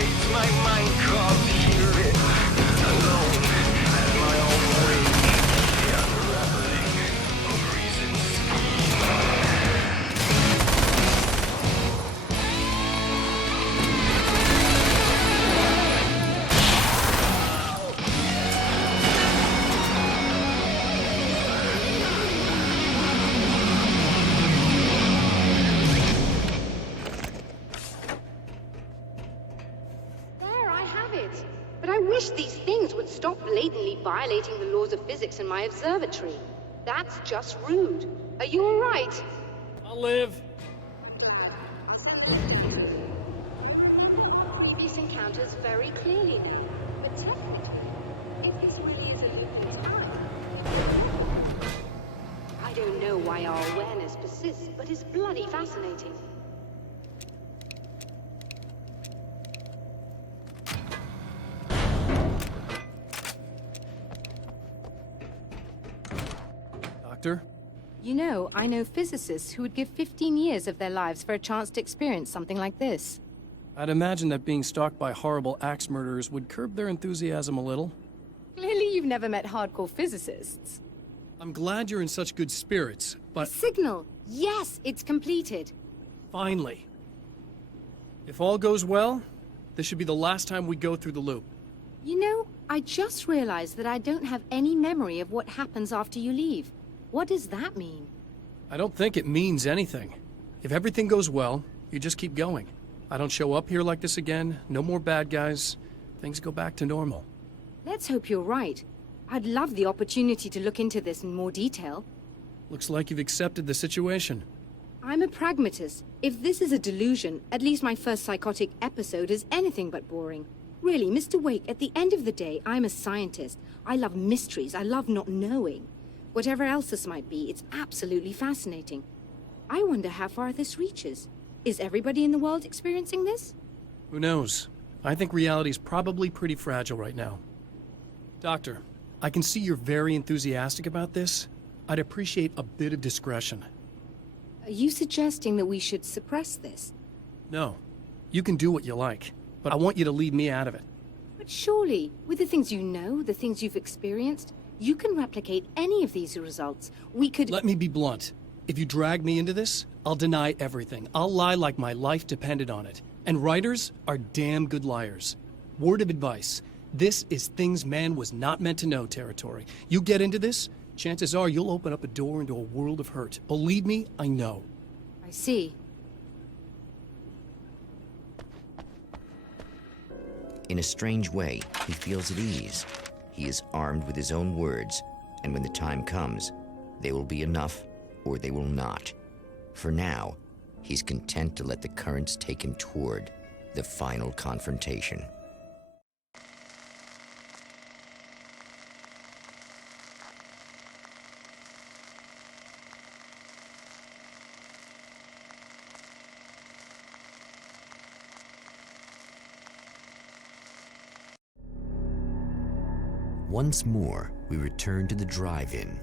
days my mind can't hear it. Alone at my own way. The unraveling of reason's scheme. These things would stop blatantly violating the laws of physics in my observatory. That's just rude. Are you all right? I'll live. Previous encounters very clearly then. But technically, if this really is a loop in time... I don't know why our awareness persists, but it's bloody fascinating. Doctor? You know, I know physicists who would give 15 years of their lives for a chance to experience something like this. I'd imagine that being stalked by horrible axe murderers would curb their enthusiasm a little. Clearly you've never met hardcore physicists. I'm glad you're in such good spirits, but... Signal! Yes, it's completed. Finally. If all goes well, this should be the last time we go through the loop. You know, I just realized that I don't have any memory of what happens after you leave. What does that mean? I don't think it means anything. If everything goes well, you just keep going. I don't show up here like this again, no more bad guys. Things go back to normal. Let's hope you're right. I'd love the opportunity to look into this in more detail. Looks like you've accepted the situation. I'm a pragmatist. If this is a delusion, at least my first psychotic episode is anything but boring. Really, Mr. Wake, at the end of the day, I'm a scientist. I love mysteries. I love not knowing. Whatever else this might be, it's absolutely fascinating. I wonder how far this reaches. Is everybody in the world experiencing this? Who knows? I think reality's probably pretty fragile right now. Doctor, I can see you're very enthusiastic about this. I'd appreciate a bit of discretion. Are you suggesting that we should suppress this? No. You can do what you like, but I want you to leave me out of it. But surely, with the things you know, the things you've experienced, you can replicate any of these results. We could... Let me be blunt. If you drag me into this, I'll deny everything. I'll lie like my life depended on it. And writers are damn good liars. Word of advice. This is things man was not meant to know territory. You get into this, chances are you'll open up a door into a world of hurt. Believe me, I know. I see. In a strange way, he feels at ease. He is armed with his own words, and when the time comes, they will be enough or they will not. For now, he's content to let the currents take him toward the final confrontation. Once more, we return to the drive-in.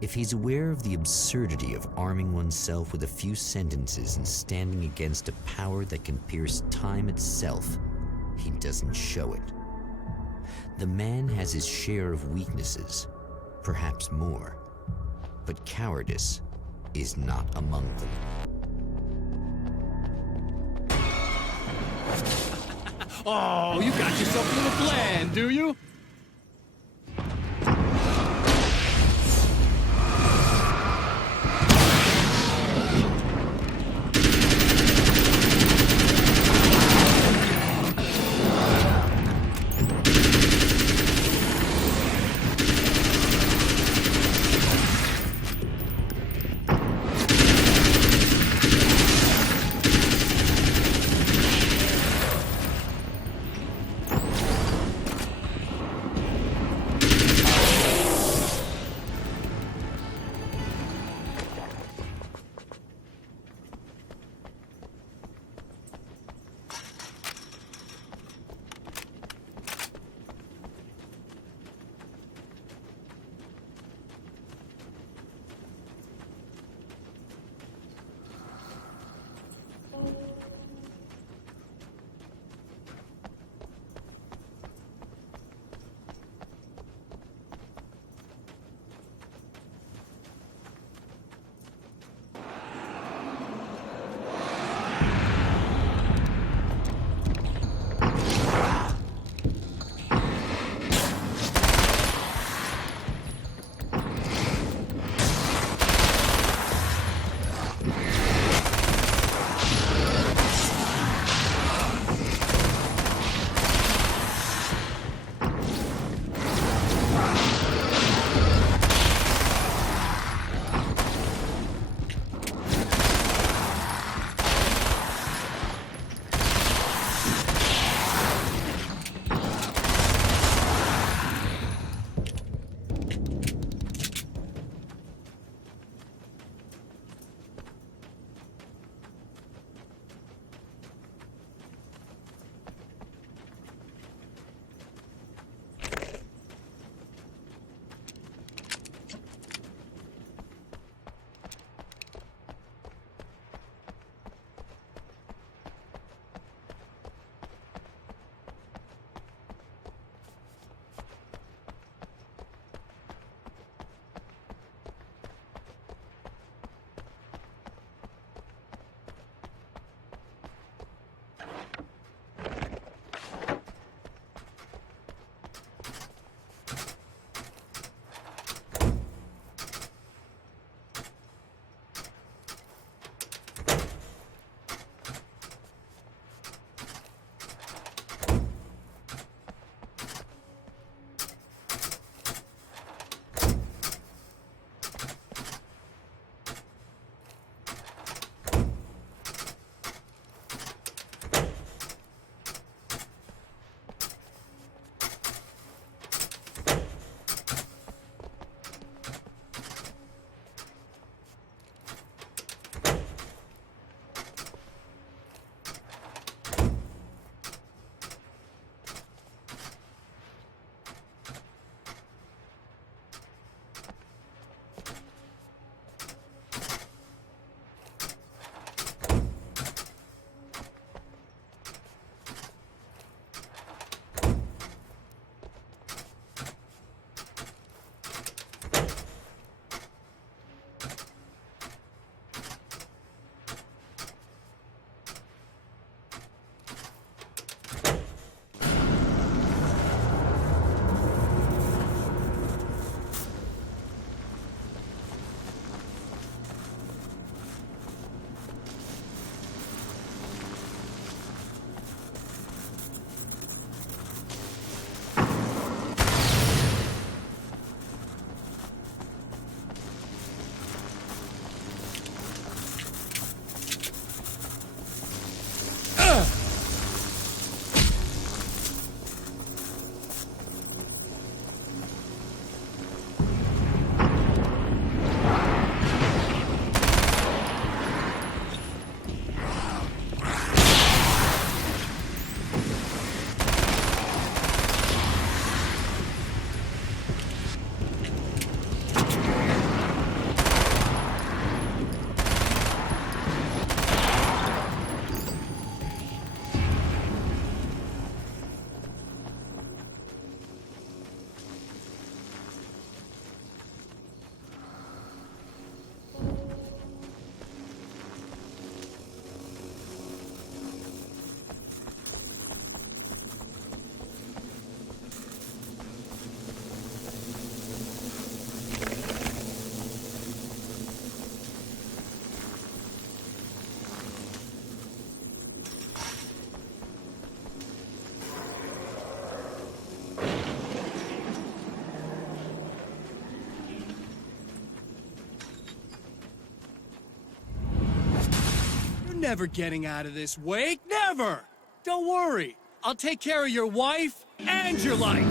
If he's aware of the absurdity of arming oneself with a few sentences and standing against a power that can pierce time itself, he doesn't show it. The man has his share of weaknesses, perhaps more, but cowardice is not among them. Oh, you got yourself a little plan, do you? never getting out of this, Wake. Never! Don't worry. I'll take care of your wife and your life.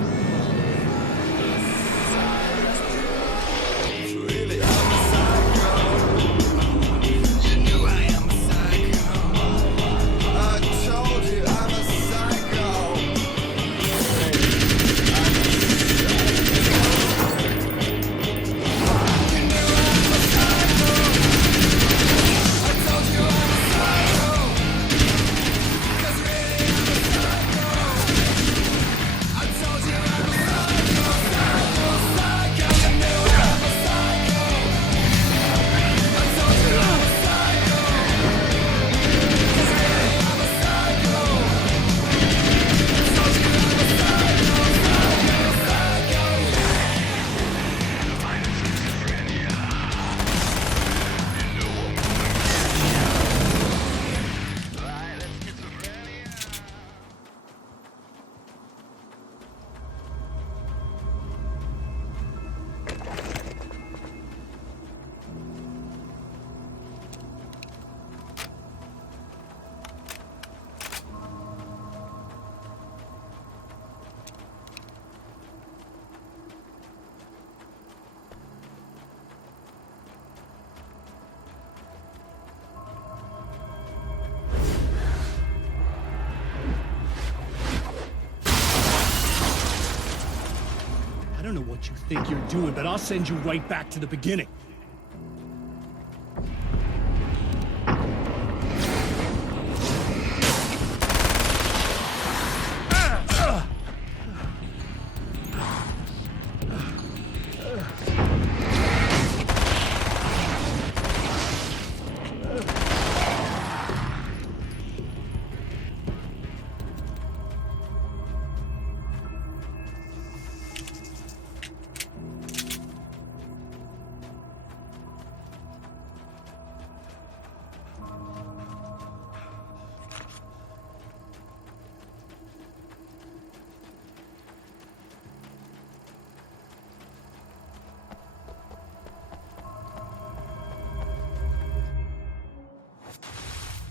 I don't know what you think you're doing, but I'll send you right back to the beginning.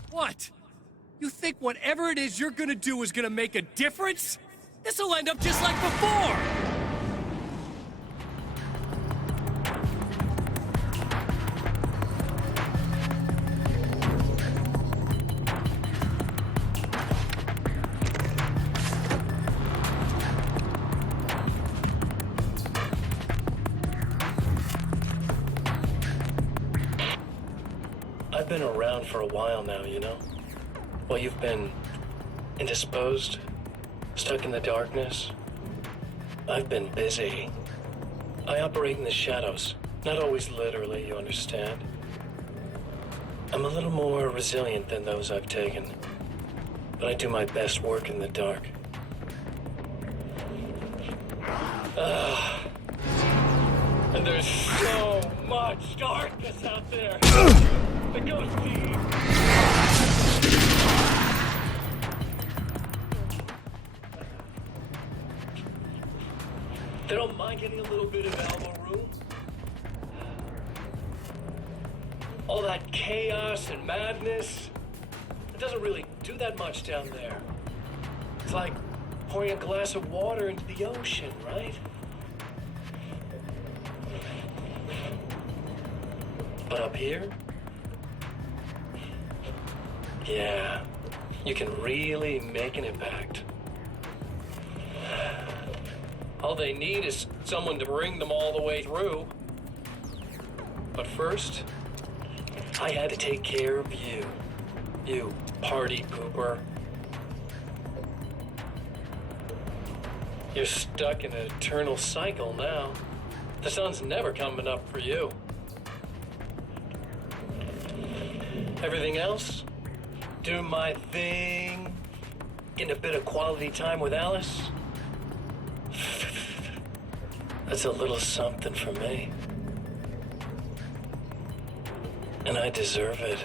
What? You think whatever it is you're gonna do is gonna make a difference? This'll end up just like before! I've been around for a while now, you know? While you've been indisposed, stuck in the darkness, I've been busy. I operate in the shadows, not always literally, you understand? I'm a little more resilient than those I've taken, but I do my best work in the dark. And there's so much darkness out there. It goes deep. They don't mind getting a little bit of elbow room. All that chaos and madness, it doesn't really do that much down there. It's like pouring a glass of water into the ocean, right? But up here, yeah, you can really make an impact. All they need is someone to bring them all the way through. But first, I had to take care of you. You party pooper. You're stuck in an eternal cycle now. The sun's never coming up for you. Everything else? Do my thing. Get a bit of quality time with Alice. That's a little something for me. And I deserve it.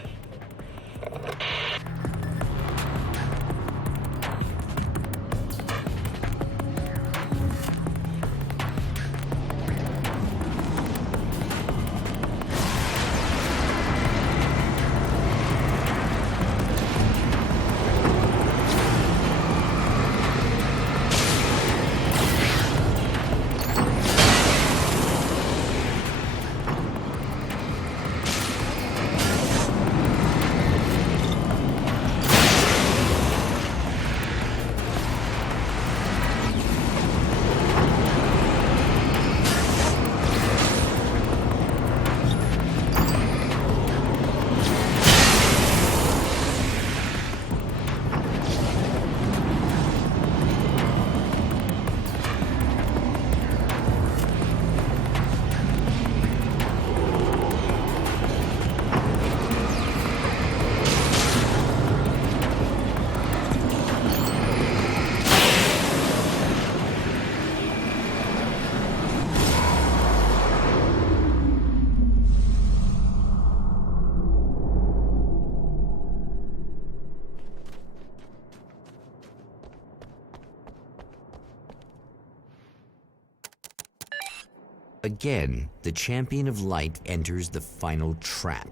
Again, the champion of light enters the final trap.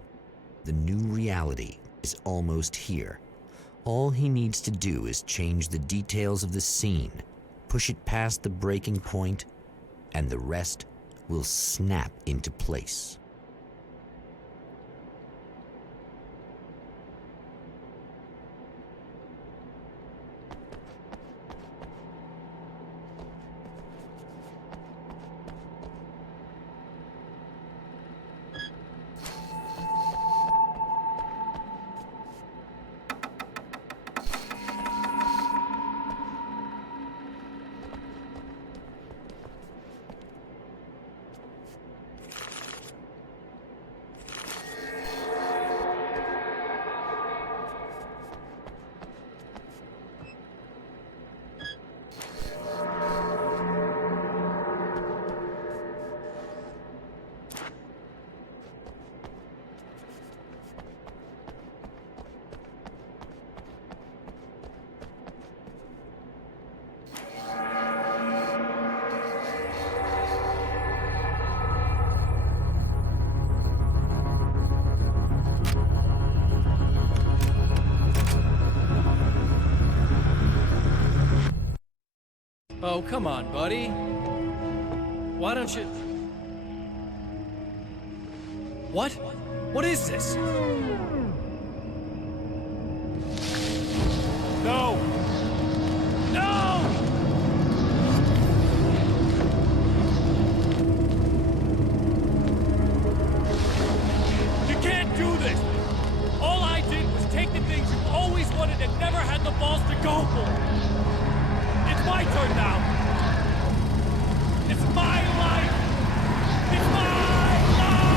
The new reality is almost here. All he needs to do is change the details of the scene, push it past the breaking point, and the rest will snap into place. Oh, come on, buddy. Why don't you... What? What is this? No! No! You can't do this! All I did was take the things you've always wanted and never had the balls to go for! It's my turn now! It's my life! It's my life!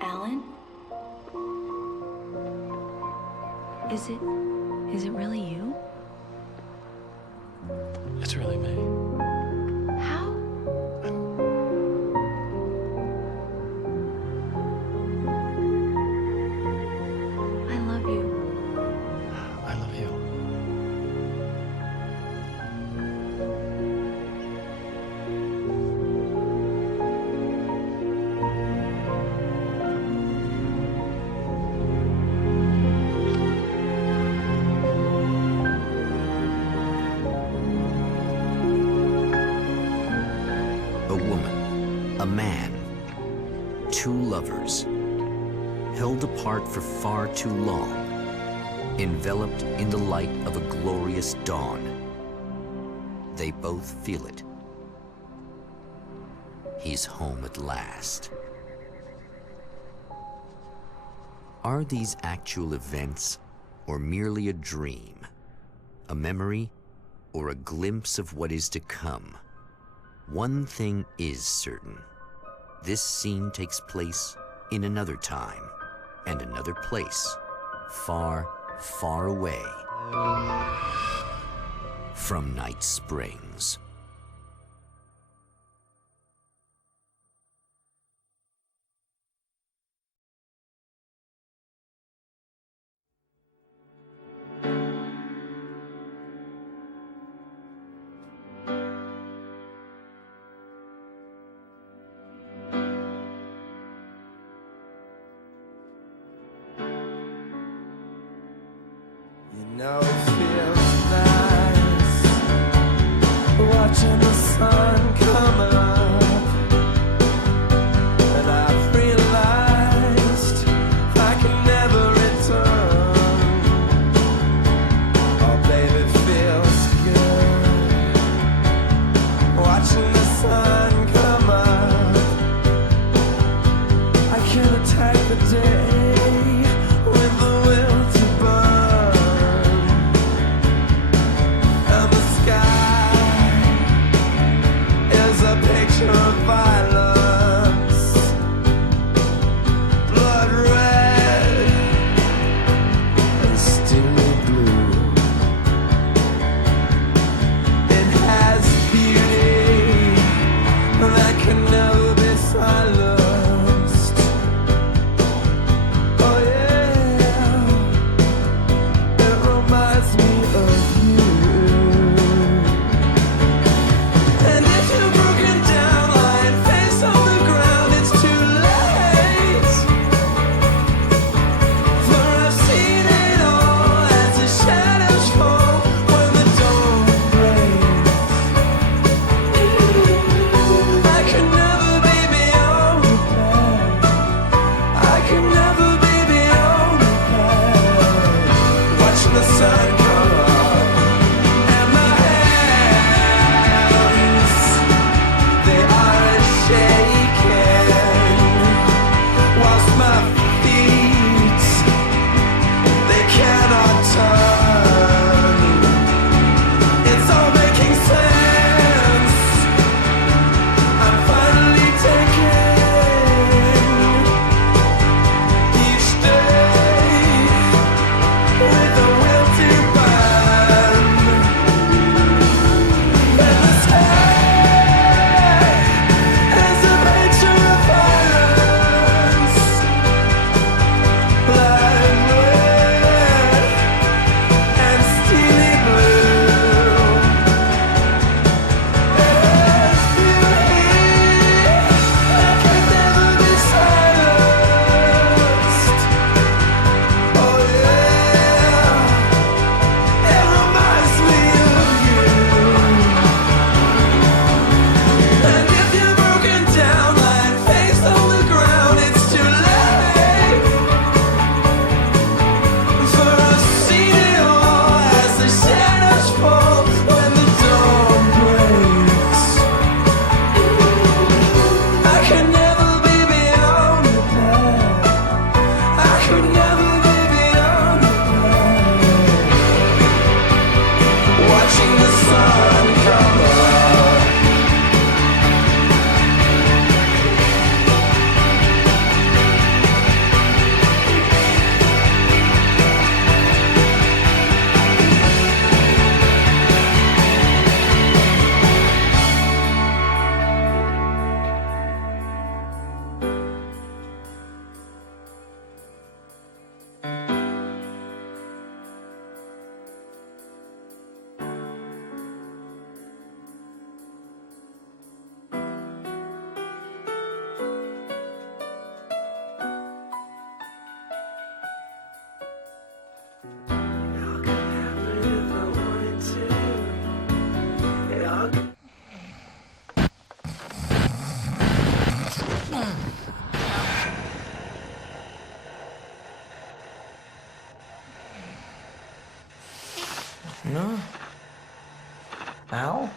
Alan? Is it really you? It's really me. How? I love you. I love you. A woman, a man, two lovers, held apart for far too long, enveloped in the light of a glorious dawn. They both feel it. He's home at last. Are these actual events, or merely a dream? A memory, or a glimpse of what is to come? One thing is certain. This scene takes place in another time and another place, far, far away from Night Springs. You know it feels nice watching the sun come up, and I've realized I can never return. Oh baby, it feels good watching the sun come up. I can attack the day with the will to burn. And the sky is a watching the sun come up. No? Al?